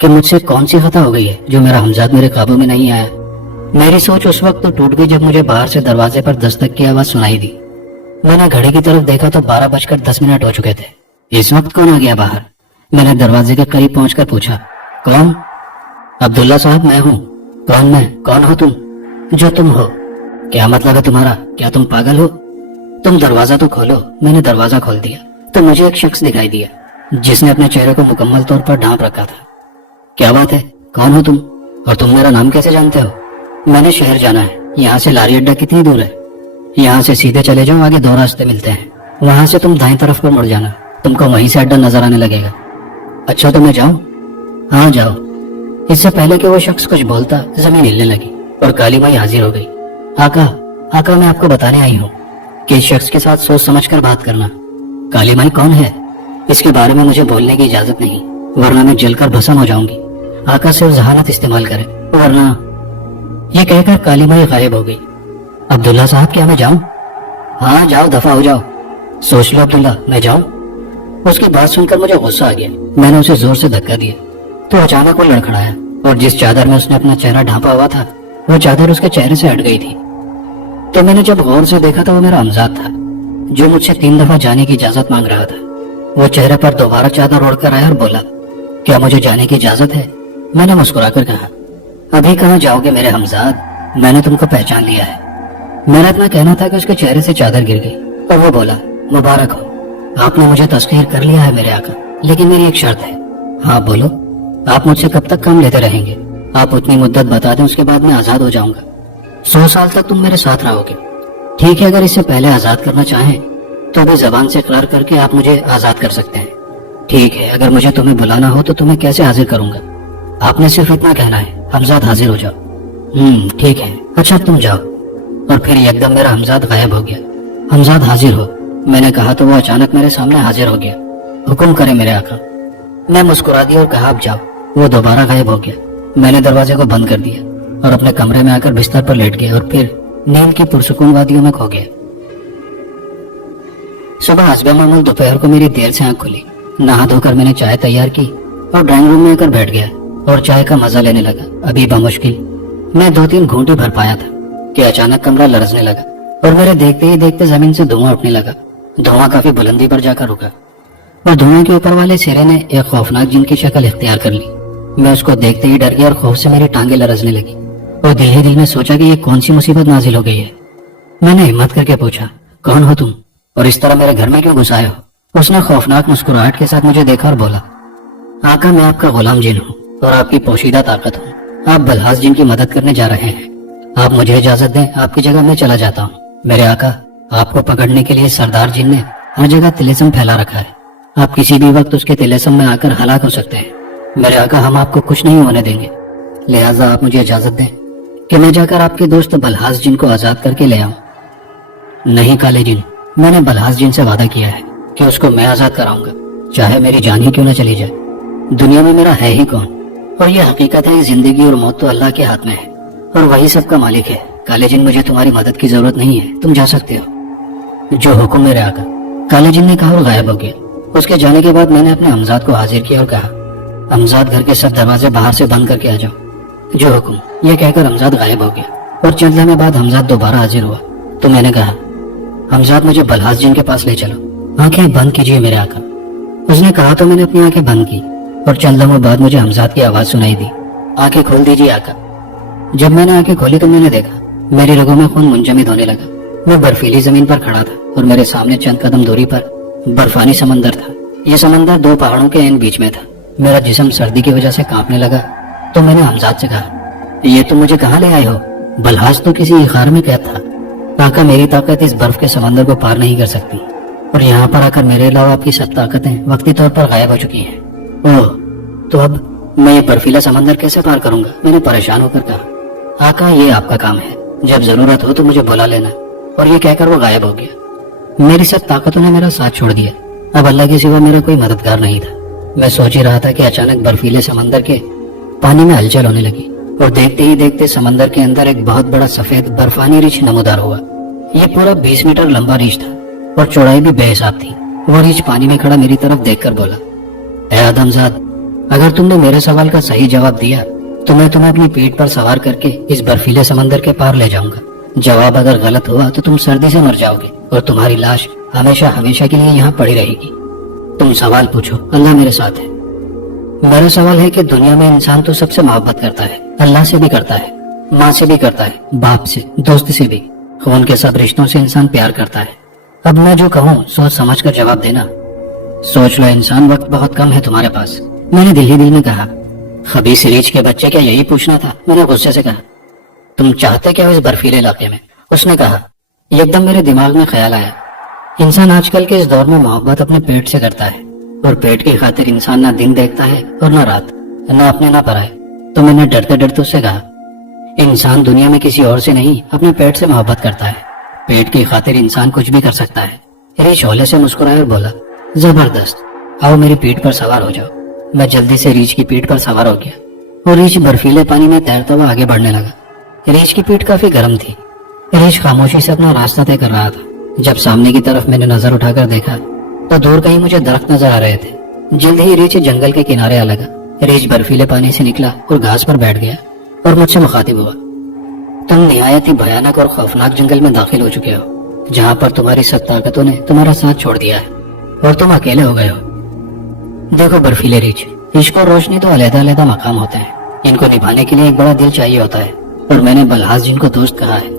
کہ مجھ سے کون سی خطا ہو گئی ہے جو میرا حمزاد میرے قابو میں نہیں آیا. میری سوچ اس وقت تو ٹوٹ گئی جب مجھے باہر سے دروازے پر دستک کی آواز سنائی دی. میں نے گھڑی کی طرف دیکھا تو 12:10 ہو چکے تھے. اس وقت کون آ گیا باہر؟ میں نے دروازے کے قریب پہنچ کر پوچھا، کون؟ عبداللہ صاحب میں ہوں. کون میں؟ کون ہو تم؟ جو تم ہو. کیا مطلب ہے تمہارا؟ کیا تم پاگل ہو؟ تم دروازہ تو کھولو. میں نے دروازہ کھول دیا تو مجھے ایک شخص دکھائی دیا جس نے اپنے چہرے کو مکمل طور پر ڈھانپ رکھا تھا. کیا بات ہے؟ کون ہو تم؟ اور تم میرا نام کیسے جانتے ہو؟ میں نے شہر جانا ہے. یہاں سے لاری اڈا کتنی دور ہے؟ یہاں سے سیدھے چلے جاؤ، آگے 2 راستے ملتے ہیں. وہاں سے تم دائیں طرف پر مڑ جانا، تم کو وہیں سے اڈا نظر آنے لگے گا. اچھا تو میں جاؤں؟ ہاں جاؤ. اس سے پہلے کہ وہ شخص کچھ بولتا زمین ہلنے لگی اور کالی مائی حاضر ہو گئی. آقا میں آپ کو بتانے آئی ہوں کہ اس شخص کے ساتھ سوچ سمجھ کر بات کرنا. کالی مائی کون ہے؟ اس کے بارے میں مجھے بولنے کی اجازت نہیں، ورنہ میں جل کر بھسم ہو جاؤں گی۔ آقا صرف ذہانت استعمال کرے، ورنہ… یہ کہہ کر کالی مائی غائب ہو گئی۔ عبداللہ صاحب کیا میں جاؤں؟ ہاں جاؤ، دفع ہو جاؤ۔ سوچ لو عبداللہ، میں جاؤں؟ اس کی بات سن کر مجھے غصہ آ گیا۔ میں نے اسے زور سے دھکا دیا تو اچانک وہ لڑکھڑایا اور جس چادر میں اس نے اپنا چہرہ ڈھانپا ہوا تھا وہ چادر اس کے چہرے سے ہٹ گئی تھی۔ تو میں نے جب غور سے دیکھا تو وہ میرا امزاد تھا، جو مجھ سے 3 دفعہ جانے کی اجازت مانگ رہا تھا۔ وہ چہرے پر دوبارہ چادر اوڑھ کر آیا اور بولا، کیا مجھے جانے کی اجازت ہے؟ میں نے مسکرا کر کہا، ابھی کہاں جاؤ گے میرے ہمزاد، میں نے تم کو پہچان لیا ہے۔ میرا اتنا کہنا تھا کہ اس کے چہرے سے چادر گر گئی اور وہ بولا، مبارک ہو، آپ نے مجھے تسخیر کر لیا ہے میرے آقا، لیکن میری ایک شرط ہے۔ ہاں بولو۔ آپ مجھ سے کب تک کام لیتے رہیں گے؟ آپ اتنی مدت بتا دیں، اس کے بعد میں آزاد ہو جاؤں گا۔ 100 سال تک تم میرے ساتھ رہو گے۔ ٹھیک ہے، اگر اس سے پہلے آزاد کرنا چاہیں تو ابھی زبان سے اقرار کر کے آپ مجھے آزاد کر سکتے ہیں۔ ٹھیک ہے، اگر مجھے تمہیں بلانا ہو تو تمہیں کیسے حاضر کروں گا؟ آپ نے صرف اتنا کہنا ہے، حمزاد حاضر ہو جاؤ۔ ٹھیک ہے، اچھا تم جاؤ۔ اور پھر یک دم میرا حمزاد غائب ہو گیا۔ حمزاد حاضر ہو، میں نے کہا تو وہ اچانک میرے سامنے حاضر ہو گیا۔ حکم کرے میرے آقا۔ میں مسکرا دیا اور کہا، اب جاؤ۔ وہ دوبارہ غائب ہو گیا۔ میں نے دروازے کو بند کر دیا اور اپنے کمرے میں آ کر بستر پر لیٹ گیا اور پھر نیند کی پرسکون وادیوں میں کھو گیا۔ صبح حسب معمول دوپہر کو میری دیر سے آنکھ کھلی۔ نہا دھو کر میں نے چائے تیار کی اور ڈرائنگ روم میں آ کر بیٹھ گیا اور چائے کا مزہ لینے لگا۔ ابھی بمشکل میں 2-3 گھونٹی بھر پایا تھا کہ اچانک کمرہ لرزنے لگا اور میرے دیکھتے ہی دیکھتے زمین سے دھواں اٹھنے لگا۔ دھواں کافی بلندی پر جا کر رکا اور دھوئیں کے اوپر والے سرے نے ایک خوفناک جن کی شکل اختیار کر لی۔ میں اس کو دیکھتے ہی ڈر گیا اور خوف سے میری ٹانگیں لرزنے لگی اور دل ہی دل میں سوچا کہ یہ کون سی مصیبت نازل ہو گئی ہے۔ میں نے ہمت کر کے پوچھا، کون ہو تم اور اس طرح میرے گھر میں کیوں گھس آئے ہو؟ اس نے خوفناک مسکراہٹ کے ساتھ مجھے دیکھا اور بولا، آقا میں آپ کا غلام جن ہوں اور آپ کی پوشیدہ طاقت ہوں۔ آپ بلحاظ جن کی مدد کرنے جا رہے ہیں۔ آپ مجھے اجازت دیں، آپ کی جگہ میں چلا جاتا ہوں۔ میرے آقا، آپ کو پکڑنے کے لیے سردار جن نے ہر جگہ طلسم پھیلا رکھا ہے۔ آپ کسی بھی وقت اس کے طلسم میں آ کر ہلاک ہو سکتے ہیں۔ میرے آقا، ہم آپ کو کچھ نہیں ہونے دیں گے، لہٰذا آپ مجھے اجازت دیں کہ میں جا کر آپ کے دوست بلحاظ جن کو آزاد کر کے لے آؤں۔ نہیں کالے جن، میں نے بلحاظ جن سے وعدہ کیا ہے کہ اس کو میں آزاد کراؤں گا، چاہے میری جان ہی کیوں نہ چلی جائے۔ دنیا میں میرا ہے ہی کون؟ اور یہ حقیقت ہے، زندگی اور موت تو اللہ کے ہاتھ میں ہے اور وہی سب کا مالک ہے۔ کالے جن، مجھے تمہاری مدد کی ضرورت نہیں ہے، تم جا سکتے ہو۔ جو حکم میرے آقا، کالے جن نے کہا اور غائب ہو گیا۔ اس کے جانے کے بعد میں نے اپنے حمزاد کو حاضر کیا اور کہا، حمزاد گھر کے سب دروازے باہر سے بند کر کے آ جاؤ۔ جو حکم، یہ کہہ کر حمزاد غائب ہو گیا اور چند لمحے بعد حمزاد دوبارہ حاضر ہوا تو میں نے کہا، حمزاد مجھے بلحاظ جن کے پاس لے چلو۔ آنکھیں بند کیجیے میرے آقا۔ اس نے کہا تو میں نے اپنی آنکھیں بند کی اور چند لمحوں بعد مجھے حمزاد کی آواز سنائی دی، آنکھیں کھول دیجیے آقا۔ جب میں نے آنکھیں کھولی تو میں نے دیکھا میری رگوں میں خون منجمد ہونے لگا۔ میں برفیلی زمین پر کھڑا تھا اور میرے سامنے چند قدم دوری پر برفانی سمندر تھا۔ یہ سمندر 2 پہاڑوں کے عین بیچ میں تھا۔ میرا جسم سردی کی وجہ سے کانپنے لگا تو میں نے حمزاد سے کہا، یہ تم مجھے کہاں لے آئے ہو؟ بلحاظ تو کسی غار میں قید تھا۔ آقا، میری طاقت اس برف کے سمندر کو پار نہیں کر سکتی اور یہاں پر آ کر میرے علاوہ آپ کی سب طاقتیں وقتی طور پر غائب ہو چکی ہیں۔ اوہ، تو اب میں یہ برفیلا سمندر کیسے پار کروں گا؟ میں نے پریشان ہو کر کہا، آقا یہ آپ کا کام ہے، جب ضرورت ہو تو مجھے بلا لینا۔ اور یہ کہہ کر وہ غائب ہو گیا۔ میری سب طاقتوں نے میرا ساتھ چھوڑ دیا۔ اب اللہ کے سوا میرا کوئی مددگار نہیں تھا۔ میں سوچ ہی رہا تھا کہ اچانک برفیلے سمندر کے پانی میں ہلچل ہونے لگی اور دیکھتے ہی دیکھتے سمندر کے اندر ایک بہت بڑا سفید برفانی ریچھ نمودار ہوا۔ یہ پورا 20 میٹر لمبا ریچھ تھا اور چوڑائی بھی بے حساب تھی۔ وہ ریچھ پانی میں کھڑا میری طرف دیکھ کر بولا، اے آدمزاد، اگر تم نے میرے سوال کا صحیح جواب دیا تو میں تمہیں اپنی پیٹھ پر سوار کر کے اس برفیلے سمندر کے پار لے جاؤں گا۔ جواب اگر غلط ہوا تو تم سردی سے مر جاؤ گے اور تمہاری لاش ہمیشہ ہمیشہ کے لیے یہاں پڑی رہے گی۔ تم سوال پوچھو، اللہ میرے ساتھ ہے۔ میرا سوال ہے کہ دنیا میں انسان تو سب سے محبت کرتا ہے، اللہ سے بھی کرتا ہے، ماں سے بھی کرتا ہے، باپ سے، دوست سے بھی، خون کے سب رشتوں سے انسان پیار کرتا ہے۔ اب میں جو کہوں سوچ سمجھ کر جواب دینا۔ سوچ لو انسان، وقت بہت کم ہے تمہارے پاس۔ میں نے دل ہی دل میں کہا، خبیث ریچھ کے بچے، کیا یہی پوچھنا تھا؟ میں نے غصے سے کہا، تم چاہتے کیا ہو اس برفیلے علاقے میں؟ اس نے کہا، ایک دم میرے دماغ میں خیال آیا، انسان آج کل کے اس دور میں محبت اپنے پیٹ سے کرتا ہے اور پیٹ کی خاطر انسان نہ دن دیکھتا ہے اور نہ رات، نہ اپنے نہ پرائے۔ تو میں نے ڈرتے ڈرتے اس سے کہا، انسان دنیا میں کسی اور سے نہیں اپنے پیٹ سے محبت کرتا ہے۔ پیٹ کی خاطر انسان کچھ بھی کر سکتا ہے۔ ریچھ ہولے سے مسکرایا اور بولا، زبردست، आओ मेरी पीठ पर सवार हो जाओ। मैं जल्दी से रीछ की पीठ पर सवार हो गया और रीछ बर्फीले पानी में तैरता हुआ आगे बढ़ने लगा। रीछ की पीठ काफी गर्म थी। रीछ खामोशी से अपना रास्ता तय कर रहा था। जब सामने की तरफ मैंने नजर उठाकर देखा तो दूर कहीं मुझे दरख्त नजर आ रहे थे। जल्द ही रीछ जंगल के किनारे आ लगा। रीछ बर्फीले पानी से निकला और घास पर बैठ गया और मुझसे मुखातिब हुआ। तुम निहायत ही भयानक और खौफनाक जंगल में दाखिल हो चुके हो, जहाँ पर तुम्हारी सब ताकतों ने तुम्हारा साथ छोड़ दिया है और तुम अकेले हो गए हो। देखो बर्फीले रीछ, इश्क और रोशनी तो अलग-अलग मकाम होते हैं। इनको निभाने के लिए एक बड़ा दिल चाहिए होता है और मैंने बलहास जिनको दोस्त कहा है।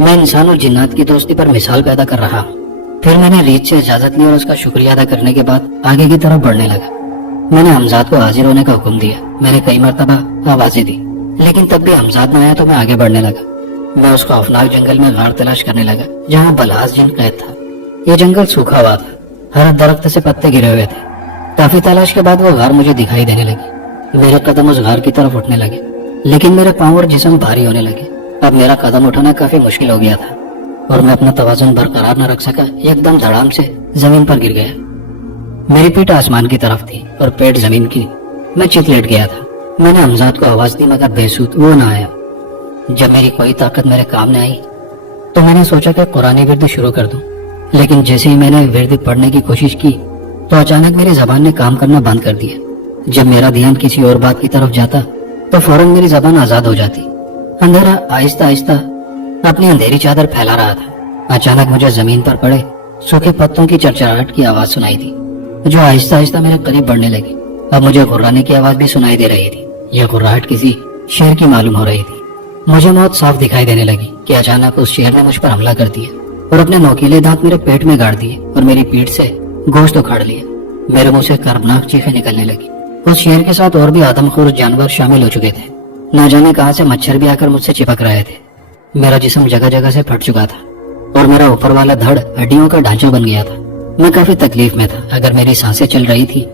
मैं इंसान और जिन्नात की दोस्ती पर मिसाल पैदा कर रहा हूँ। फिर मैंने रीछ से इजाजत ली और उसका शुक्रिया अदा करने के बाद आगे की तरफ बढ़ने लगा। मैंने हमजाद को हाजिर होने का हुक्म दिया। मैंने कई मरतबा आवाजें दी, लेकिन तब भी हमजाद न आया तो मैं आगे बढ़ने लगा। मैं उस खौफनाक जंगल में गाड़ तलाश करने लगा जहाँ बलहास जिन कैद था। यह जंगल सूखा हुआ था, हर दरख्त से पत्ते गिरे हुए थे। काफी तलाश के बाद वो गार मुझे दिखाई देने लगी। मेरे कदम उस गार की तरफ उठने लगे, लेकिन मेरे पांव और जिस्म भारी होने लगे। अब मेरा कदम उठाना काफी मुश्किल हो गया था और मैं अपना तवाज़ुन बरकरार न रख सका। एकदम धड़ाम से जमीन पर गिर गया। मेरी पीठ आसमान की तरफ थी और पेट जमीन की। मैं चित लेट गया था। मैंने हमजाद को आवाज दी, मगर बेसुध वो न आया। जब मेरी कोई ताकत मेरे काम न आई तो मैंने सोचा कि कुरानी विर्द शुरू कर दूं, लेकिन जैसे ही मैंने विर्द पढ़ने की कोशिश की तो अचानक मेरी जबान ने काम करना बंद कर दिया। जब मेरा ध्यान किसी और बात की तरफ जाता तो फौरन मेरी जबान आजाद हो जाती। अंधेरा आहिस्ता आहिस्ता अपनी अंधेरी चादर फैला रहा था। अचानक मुझे जमीन पर पड़े सूखे पत्तों की चरचराहट की आवाज सुनाई दी, जो आहिस्ता आहिस्ता मेरे करीब बढ़ने लगी। अब मुझे गुर्राने की आवाज भी सुनाई दे रही थी। यह गुर्राहट किसी शेर की मालूम हो रही थी। मुझे मौत साफ दिखाई देने लगी कि अचानक उस शेर ने मुझ पर हमला कर दिया और अपने नोकीले दांत मेरे पेट में गाड़ दिए और मेरी पीठ से गोश्त उखाड़ लिया। मेरे मुंह से कर्बनाक चीखें निकलने लगी। उस शेर के साथ और भी आदमखोर जानवर शामिल हो चुके थे। न जाने कहां से मच्छर भी आकर मुझसे चिपक रहे थे। मेरा जिस्म जगह जगह से फट चुका था और मेरा ऊपर वाला धड़ हड्डियों का ढांचा बन गया था। मैं काफी तकलीफ में था। अगर मेरी सांसें चल रही थी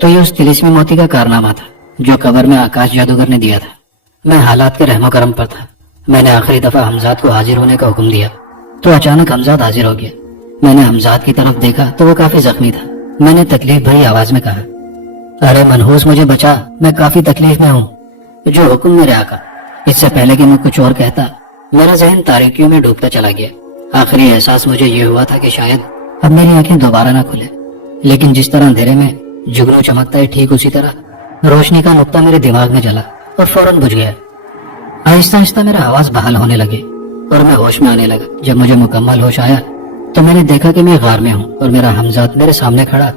तो ये उस तिलिस्मी मोती का कारनामा था जो कब्र में आकाश जादूगर ने दिया था। मैं हालात के रहमो करम पर था। मैंने आखिरी दफा हमजाद को हाजिर होने का हुक्म दिया तो अचानक हमजाद हाजिर हो गया। मैंने हमजाद की तरफ देखा तो वो काफी जख्मी था। मैंने तकलीफ भरी आवाज में कहा, अरे मनहूस, मुझे बचा, मैं काफी तकलीफ में हूँ। जो हुक्म मेरे आका। इससे पहले कि मैं कुछ और कहता मेरा जहन तारीकियों में डूबता चला गया। आखिरी एहसास मुझे ये हुआ था कि शायद अब मेरी आंखें दोबारा न खुले, लेकिन जिस तरह अंधेरे में जुगनू चमकता है ठीक उसी तरह रोशनी का नुक्ता मेरे दिमाग में जला और फौरन बुझ गया। आहिस्ता आहिस्ता मेरा आवाज बहाल होने लगे और मैं होश में आने लगा। जब मुझे मुकम्मल होश आया तो मैंने देखा कि मैं गार में हूँ और मेरा हमजाद मेरे सामने खड़ा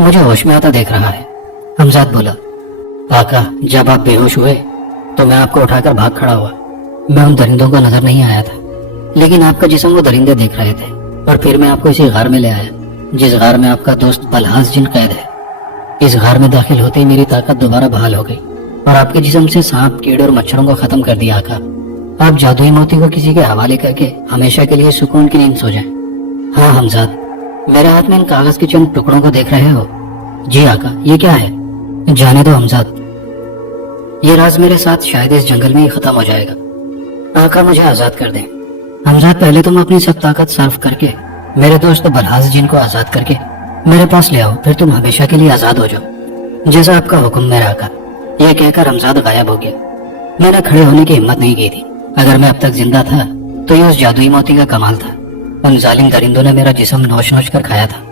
मुझे होश में आता देख रहा है। हमजाद बोला, आका, जब आप बेहोश हुए तो मैं आपको उठाकर भाग खड़ा हुआ। मैं उन दरिंदों को नजर नहीं आया था, लेकिन आपका जिस्म वो दरिंदे देख रहे थे और फिर मैं आपको इसी गार में ले आया जिस गार में आपका दोस्त बलहास जिन कैद है। इस गार में दाखिल होते ही मेरी ताकत दोबारा बहाल हो गई और आपके जिस्म से सांप, कीड़े और मच्छरों को खत्म कर दिया। आका, आप जादुई मोती को किसी के हवाले करके हमेशा के लिए सुकून की नींद सो जाएं। हाँ हमजाद, मेरे हाथ में इन कागज के चंद टुकड़ों को देख रहे हो? जी आका। ये क्या है? जाने दो हमजाद, ये राज मेरे साथ शायद इस जंगल में ही खत्म हो जाएगा। आका, मुझे आजाद कर दें। हमजाद, पहले तुम अपनी सब ताकत सर्फ करके मेरे दोस्त बलहास जिन को आजाद करके मेरे पास ले आओ, फिर तुम हमेशा के लिए आजाद हो जाओ, जैसा आपका हुक्म मेरे आका। यह कहकर हमजाद गायब हो गया। मैंने खड़े होने की हिम्मत नहीं की थी। अगर मैं अब तक जिंदा था तो ये उस जादुई मोती का कमाल था। उन जालिम दरिंदों ने मेरा जिस्म नोच नोच कर खाया था,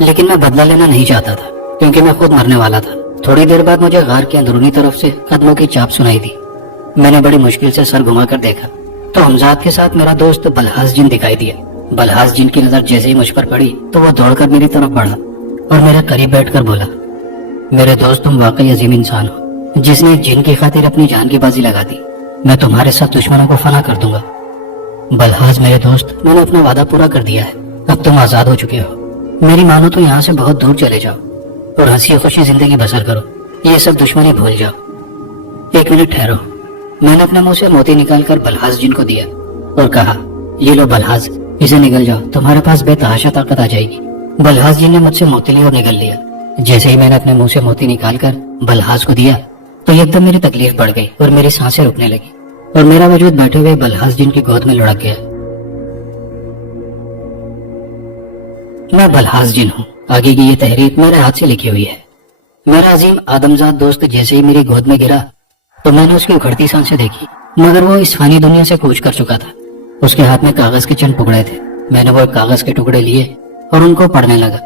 लेकिन मैं बदला लेना नहीं चाहता था क्योंकि मैं खुद मरने वाला था। थोड़ी देर बाद मुझे गार की अंदरूनी तरफ से कदमों की चाप सुनाई दी। मैंने बड़ी मुश्किल से सर घुमाकर देखा तो हमजाद के साथ मेरा दोस्त बलहास जिन दिखाई दिया। बलहास जिन की नजर जैसे ही मुझ पर पड़ी तो वह दौड़कर मेरी तरफ बढ़ा और मेरे करीब बैठकर बोला, मेरे दोस्त, तुम वाकई अजीम इंसान हो जिसने जिन की खातिर अपनी जान की बाजी लगा दी। मैं तुम्हारे साथ दुश्मनों को फना कर दूंगा। बलहास मेरे दोस्त, मैंने अपना वादा पूरा कर दिया है। अब तुम आजाद हो चुके हो। मेरी मानो तो यहाँ से बहुत दूर चले जाओ और हंसी खुशी जिंदगी बसर करो। ये सब दुश्मनी भूल जाओ। एक मिनट ठहरो। मैंने अपने मुंह से मोती निकालकर बलहास जिन को दिया और कहा, ये लो बलहास, इसे निगल जाओ, तुम्हारे पास बेतहाशा ताकत आ जाएगी। बलहास जिन ने मुझसे मोती ली और निगल लिया। जैसे ही मैंने अपने मुंह से मोती निकालकर बलहास को दिया तो एकदम मेरी तकलीफ बढ़ गई और मेरी सांसें रुकने लगी और मेरा वजूद बैठे हुए बलहास जिन की गोद में लुढ़क गया। मैं बलहास जिन हूँ, आगे की ये तहरीर मेरे हाथ से लिखी हुई है। मेरा अजीम आदमजाद दोस्त जैसे ही मेरी गोद में गिरा तो मैंने उसकी उखड़ती सांसें देखी, मगर वो इस फानी दुनिया से कूच कर चुका था। उसके हाथ में कागज के चंद टुकड़े थे। मैंने वो कागज के टुकड़े लिए और उनको पढ़ने लगा।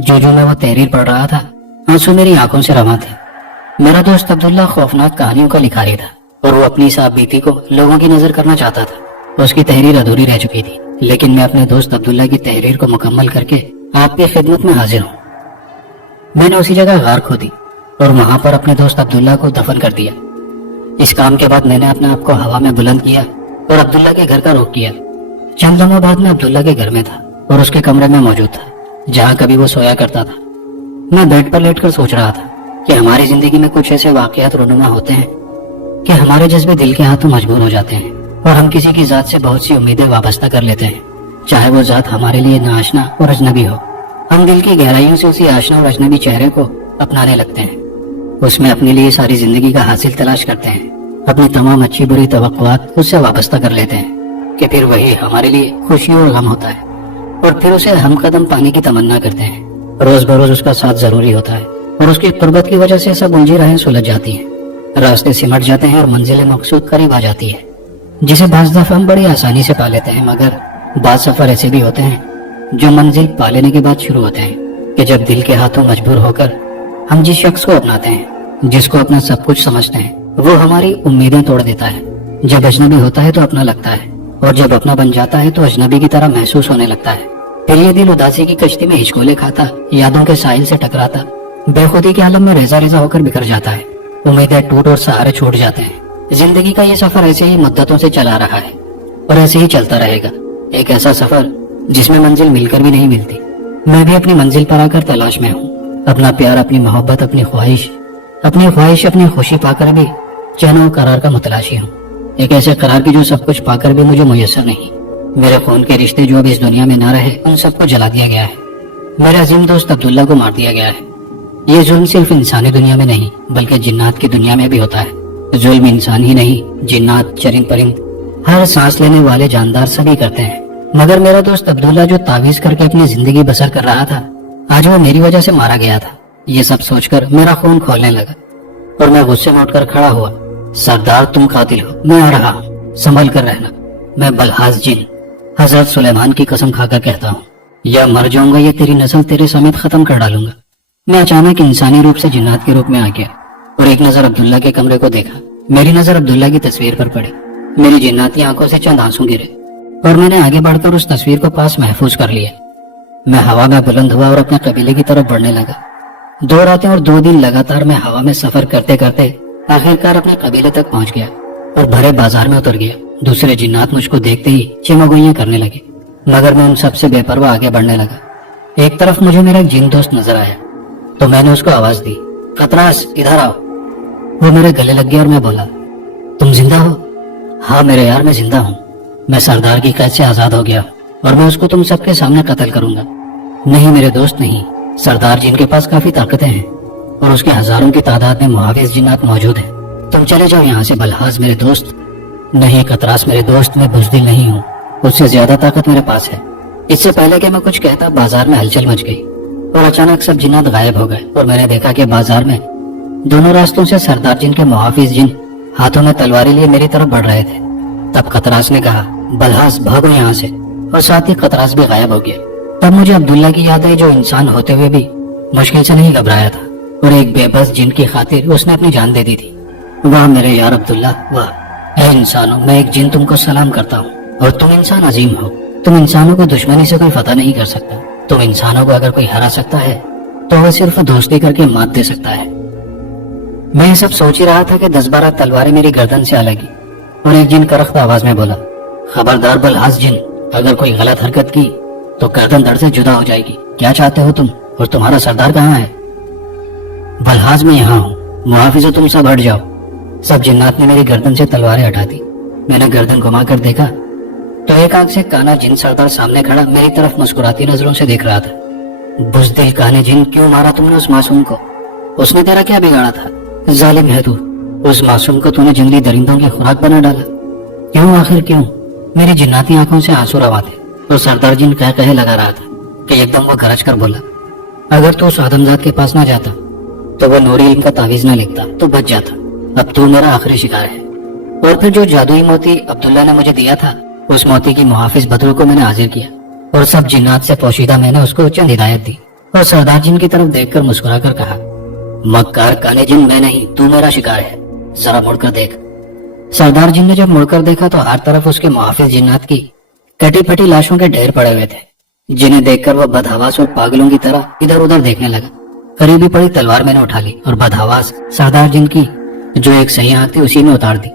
जो मैं वो तहरीर पढ़ रहा था, आंसू मेरी आंखों से रवा थे। मेरा दोस्त अब्दुल्ला खौफनाक कहानियों का लिखारी था और वो अपनी साफ बीती को लोगों की नजर करना चाहता था। उसकी तहरीर अधूरी रह चुकी थी, लेकिन मैं अपने दोस्त अब्दुल्ला की तहरीर को मुकम्मल करके आपकी खिदमत में हाजिर हूँ। मैंने उसी जगह गार खोदी और वहां पर अपने दोस्त अब्दुल्ला को दफन कर दिया। इस काम के बाद मैंने अपने आप को हवा में बुलंद किया और अब्दुल्ला के घर का रुख किया। चंद लम्हों बाद मैं अब्दुल्ला के घर में था और उसके कमरे में मौजूद था, जहाँ कभी वो सोया करता था। मैं बेड पर लेटकर सोच रहा था कि हमारी जिंदगी में कुछ ऐसे वाकयात रोनुमा होते हैं कि हमारे जज्बे दिल के हाथों मजबूर हो जाते हैं और हम किसी की जात से बहुत सी उम्मीदें वाबस्ता कर लेते हैं, चाहे वो जात हमारे लिए नाआशना और अजनबी हो। हम दिल की गहराइयों से उसी आशना और अजनबी चेहरे को अपनाने लगते हैं, उसमें अपने लिए सारी जिंदगी का हासिल तलाश करते हैं, अपनी तमाम अच्छी बुरी तवक्कुआत उससे वाबस्ता कर लेते हैं कि फिर वही हमारे लिए खुशी और गम होता है और फिर उसे हम कदम पाने की तमन्ना करते हैं। रोज बरोज उसका साथ जरूरी होता है और उसकी कुर्बत की वजह से सब उलझी राहें सुलझ जाती हैं, रास्ते सिमट जाते हैं और मंजिल मकसूद करीब आ जाती है, जिसे बाज़ दफा हम बड़ी आसानी से पा लेते हैं। मगर बाज़ सफर ऐसे भी होते हैं जो मंजिल पा लेने के बाद शुरू होते हैं कि जब दिल के हाथों मजबूर होकर हम जिस शख्स को अपनाते हैं, जिसको अपना सब कुछ समझते हैं, वो हमारी उम्मीदें तोड़ देता है। जब अजनबी होता है तो अपना लगता है और जब अपना बन जाता है तो अजनबी की तरह महसूस होने लगता है। फिर ये दिल उदासी की कश्ती में हिचकोले खाता, यादों के साहिल से टकराता, बेखुदी के आलम में रेजा रेजा होकर बिखर जाता है। उम्मीदें टूट और सहारे छूट जाते हैं। जिंदगी का ये सफर ऐसे ही मुद्दतों से चला रहा है और ऐसे ही चलता रहेगा। एक ऐसा सफर जिसमें मंजिल मिलकर भी नहीं मिलती। मैं भी अपनी मंजिल पर आकर तलाश में हूँ। अपना प्यार, अपनी मोहब्बत, अपनी ख्वाहिश, अपनी खुशी पाकर भी चैन और करार का मुतलाशी हूँ। एक ऐसे करार की जो सब कुछ पाकर भी मुझे मुयस्सर नहीं। मेरे खून के रिश्ते जो अब इस दुनिया में ना रहे, उन सबको जला दिया गया है। मेरे अजीम दोस्त अब्दुल्ला को मार दिया गया है। ये जुल्म सिर्फ इंसानी दुनिया में नहीं बल्कि जिन्नात की दुनिया में भी होता है। जुल्म इंसान ही नहीं, जिन्नात, चरिंद परिंद, हर सांस लेने वाले जानदार सभी करते हैं। मगर मेरा दोस्त अब्दुल्ला जो तावीज करके अपनी जिंदगी बसर कर रहा था, आज वो मेरी वजह से मारा गया था। ये सब सोचकर मेरा खून खोलने लगा और मैं गुस्से में उठकर खड़ा हुआ। सरदार, तुम कातिल हो, मैं आ रहा हूँ, संभल कर रहना। मैं बलहाज जिन हजरत सुलेमान की कसम खाकर कहता हूँ, या मर जाऊंगा या तेरी नस्ल तेरे समेत खत्म कर डालूंगा। मैं अचानक इंसानी रूप से जिन्नात के रूप में आ गया और एक नजर अब्दुल्ला के कमरे को देखा। मेरी नजर अब्दुल्ला की तस्वीर पर पड़ी। मेरी जिन्नाती आंखों से चंद आंसू गिरे और मैंने आगे बढ़कर उस तस्वीर को पास महफूज कर लिया। मैं हवा में बुलंद हुआ और अपने कबीले की तरफ बढ़ने लगा। 2 रातें और 2 दिन लगातार मैं हवा में सफर करते करते आखिरकार अपने कबीले तक पहुंच गया और भरे बाजार में उतर गया। दूसरे जिन्नात मुझको देखते ही चिमगोइयां करने लगे, मगर मैं उन सबसे बेपरवाह आगे बढ़ने लगा। एक तरफ मुझे मेरा एक जिन दोस्त नजर आया तो मैंने उसको आवाज दी, खतरास, इधर आओ। वो मेरे गले लग गया और मैं बोला, तुम जिंदा हो? हाँ मेरे यार, मैं जिंदा हूँ। मैं सरदार की कैद से आजाद हो गया और मैं उसको तुम सबके सामने कत्ल करूंगा। नहीं मेरे दोस्त, नहीं। सरदार जिन के पास काफी ताकतें हैं और उसके हजारों की तादाद में मुहाफिज जिन्नात मौजूद हैं। तुम चले जाओ यहाँ से बलहाज मेरे दोस्त। नहीं कतरास मेरे दोस्त, मैं बुज़दिल नहीं हूँ। उससे ज्यादा ताकत मेरे पास है। इससे पहले कि मैं कुछ कहता, बाजार में हलचल मच गई और अचानक सब जिन्नात गायब हो गए और मैंने देखा कि बाजार में दोनों रास्तों से सरदार जिन के मुहाफिज जिन हाथों में तलवारें लिए मेरी तरफ बढ़ रहे थे। तब कतरास ने कहा, बलहाज भागो यहाँ से, और साथ ही कतरास भी गायब हो गया। तब मुझे अब्दुल्ला की याद आई जो इंसान होते हुए भी मुश्किल से नहीं घबराया था और एक बेबस जिन की खातिर उसने अपनी जान दे दी थी। वाह मेरे यार अब्दुल्ला, वाह। ऐ इंसानों, मैं एक जिन तुमको सलाम करता हूँ और तुम इंसान अजीम हो। तुम इंसानों को दुश्मनी से कोई फतह नहीं कर सकता। तुम इंसानों को अगर कोई हरा सकता है तो वह सिर्फ दोस्ती करके मात दे सकता है। मैं ये सब सोच ही रहा था कि 10-12 तलवारें मेरी गर्दन से आ लगी और एक जिन करख्त आवाज में बोला, खबरदार बलहाज जिन, अगर कोई गलत हरकत की तो गर्दन धड़ से जुदा हो जाएगी। क्या चाहते हो तुम, और तुम्हारा सरदार कहाँ है? बलहाज, मैं यहाँ हूँ, मुहाफिजो तुम सब हट जाओ। सब जिन्नात ने मेरी गर्दन से तलवारें हटा दी। मैंने गर्दन घुमाकर देखा तो एक आंख से काना जिन सरदार सामने खड़ा मेरी तरफ मुस्कुराती नजरों से देख रहा था। बुज़दिल काने जिन, क्यों मारा तुमने उस मासूम को? उसने तेरा क्या बिगाड़ा था? जालिम है तू, उस मासूम को तूने जंगली दरिंदों की खुराक बना डाला। क्यों, आखिर क्यों? मेरी जिन्नाती आंखों से आंसू रवा थे और सरदार जिन कहे लगा रहा था कि एकदम वो गरज कर बोला, اگر تو اس آدمزاد کے پاس نہ جاتا تو وہ نوری علم کا تعویذ نہ لکھتا تو بچ جاتا. اب تو میرا آخری شکار ہے. اور پھر جو جادوئی موتی عبداللہ نے مجھے دیا تھا اس موتی کی محافظ بدرو کو میں نے حاضر کیا اور سب جنات سے پوشیدہ میں نے اس کو چند ہدایت دی اور سردار جن کی طرف دیکھ کر مسکرا کر کہا, مکار کالے جن میں نہیں, تو میرا شکار ہے, ذرا مڑ کر دیکھ. سردار جن نے جب مڑ کر دیکھا تو ہر طرف اس کے محافظ جنات کی کٹی پھٹی لاشوں کے ڈھیر پڑے ہوئے تھے, جنہیں دیکھ کر وہ بدحواس اور پاگلوں کی طرح ادھر ادھر دیکھنے لگا. قریبی پڑی تلوار میں نے اٹھا لی اور بدحواس سردار جن کی جو ایک صحیح آنکھ تھی اسی میں اتار دی.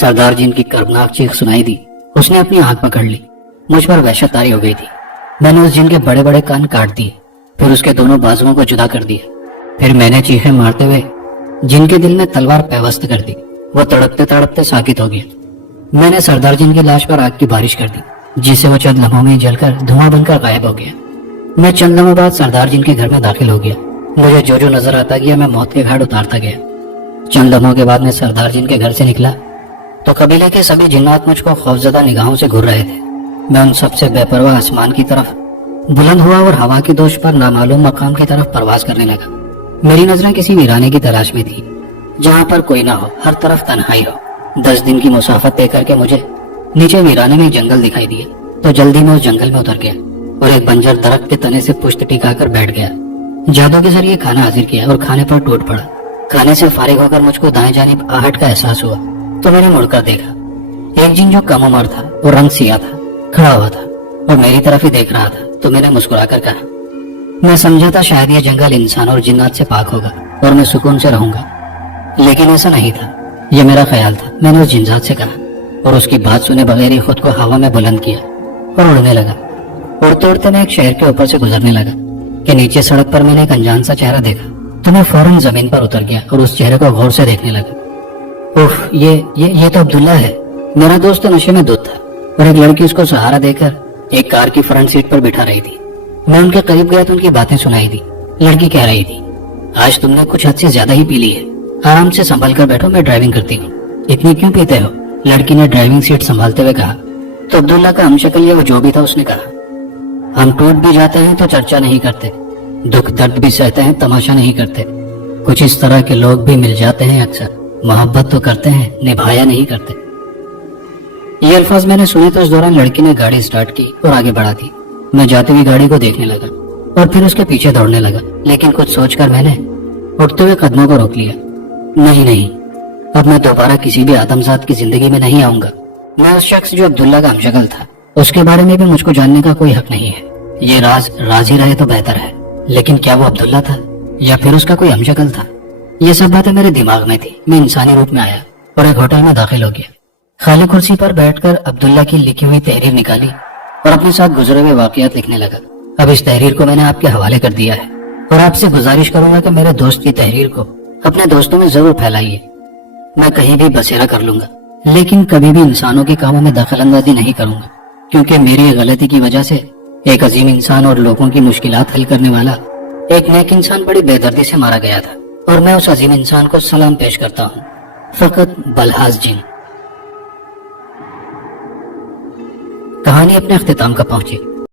سردار جن کی کربناک چیخ سنائی دی. اس نے اپنی آنکھ پکڑ لی. مجھ پر وحشت طاری ہو گئی تھی. میں نے اس جن کے بڑے بڑے کان کاٹ دیے, پھر اس کے دونوں بازوؤں کو جدا کر دیا. پھر میں نے چیخیں مارتے ہوئے جن کے دل میں تلوار پیوست کر دی. وہ تڑپتے تڑپتے ساکت ہو گیا. میں نے سردار جن کی لاش پر آگ کی بارش کر دی, جس سے وہ چند لمحوں میں جل کر دھواں بن کر غائب ہو گیا. میں چند لمحوں بعد سردار جن کے گھر میں داخل ہو گیا. مجھے جو نظر آتا گیا میں موت کے گھاٹ اتارتا گیا. چند لمحوں کے بعد میں سردار جن کے گھر سے نکلا تو قبیلے کے سبھی جنات مجھ کو خوفزدہ نگاہوں سے گھور رہے تھے. میں ان سب سے بے پرواہ آسمان کی طرف بلند ہوا اور ہوا کی دوش پر نامعلوم مقام کی طرف پرواز کرنے لگا. میری نظریں کسی ویرانے کی تلاش میں تھی جہاں پر کوئی نہ ہو, ہر طرف تنہائی ہو. 10 دن کی مسافت طے کر کے مجھے نیچے ویرانے میں جنگل دکھائی دیا تو جلدی میں اس جنگل میں اتر گیا اور ایک بنجر درخت کے تنے سے پشت ٹکا کر بیٹھ گیا. جادو کے ذریعے کھانا حاضر کیا اور کھانے پر ٹوٹ پڑا. کھانے سے فارغ ہو کر مجھ کو دائیں جانب آہٹ کا احساس ہوا تو میں نے مڑ کر دیکھا. ایک جن جو کم عمر تھا اور رنگ سیاہ تھا کھڑا ہوا تھا اور میری طرف ہی دیکھ رہا تھا. تو میں نے مسکرا کر کہا, میں سمجھا تھا شاید یہ جنگل انسان اور جنات سے پاک ہوگا اور میں سکون سے رہوں گا, لیکن ایسا نہیں تھا. یہ میرا خیال تھا. میں نے اس جنات سے کہا اور اس کی بات سنے بغیر ہی خود کو ہوا میں بلند کیا اور اڑنے لگا. اڑتے اڑتے میں ایک شہر کے اوپر سے گزرنے لگا کہ نیچے سڑک پر میں نے ایک انجان سا چہرہ دیکھا تو میں فوراً زمین پر اتر گیا اور اس چہرے کو غور سے دیکھنے لگا. اوف, یہ تو عبداللہ ہے. میرا دوست نشے میں دھت تھا اور ایک لڑکی اس کو سہارا دے کر ایک کار کی فرنٹ سیٹ پر بٹھا رہی تھی. میں ان کے قریب گیا تو ان کی باتیں سنائی دی. لڑکی کہہ رہی تھی, آج تم نے کچھ حد سے زیادہ ہی پی لی ہے, آرام سے سنبھل کر بیٹھو, میں ڈرائیونگ کرتی ہوں. اتنی کیوں پیتے ہو؟ لڑکی نے ڈرائیونگ سیٹ سنبھالتے ہوئے کہا. تو عبداللہ کا ہم شکل یہ وہ جو بھی تھا اس نے کہا, ہم ٹوٹ بھی جاتے ہیں تو چرچا نہیں کرتے, دکھ درد بھی سہتے ہیں تماشا نہیں کرتے. کچھ اس طرح کے لوگ بھی مل جاتے ہیں اکثر, محبت تو کرتے ہیں نبھایا نہیں کرتے. یہ الفاظ میں نے سنے تو اس دوران لڑکی نے گاڑی سٹارٹ کی اور آگے بڑھا دی. میں جاتی ہوئی گاڑی کو دیکھنے لگا اور پھر اس کے پیچھے دوڑنے لگا, لیکن کچھ سوچ کر میں نے اٹھتے ہوئے قدموں کو روک لیا. نہیں, اب میں دوبارہ کسی بھی آدمزاد کی زندگی میں نہیں آؤں گا. میں اس شخص جو عبداللہ کا ہمشکل تھا اس کے بارے میں بھی مجھ کو جاننے کا کوئی حق نہیں ہے. یہ راز ہی رہے تو بہتر ہے. لیکن کیا وہ عبداللہ تھا یا پھر اس کا کوئی ہمشکل تھا؟ یہ سب باتیں میرے دماغ میں تھی. میں انسانی روپ میں آیا اور ایک ہوٹل میں داخل ہو گیا. خالی کرسی پر بیٹھ کر عبداللہ کی لکھی ہوئی تحریر نکالی اور اپنے ساتھ گزرے ہوئے واقعات لکھنے لگا. اب اس تحریر کو میں نے آپ کے حوالے کر دیا ہے اور آپ سے گزارش کروں گا کہ میرے دوست کی تحریر کو اپنے دوستوں میں ضرور پھیلائیے. میں کہیں بھی بسیرا کر لوں گا, لیکن کبھی بھی انسانوں کے کاموں میں دخل اندازی نہیں کروں گا, کیونکہ میری غلطی کی وجہ سے ایک عظیم انسان اور لوگوں کی مشکلات حل کرنے والا ایک نیک انسان بڑی بے دردی سے مارا گیا تھا, اور میں اس عظیم انسان کو سلام پیش کرتا ہوں. فقط بلحاظ جن. کہانی اپنے اختتام کا پہنچی.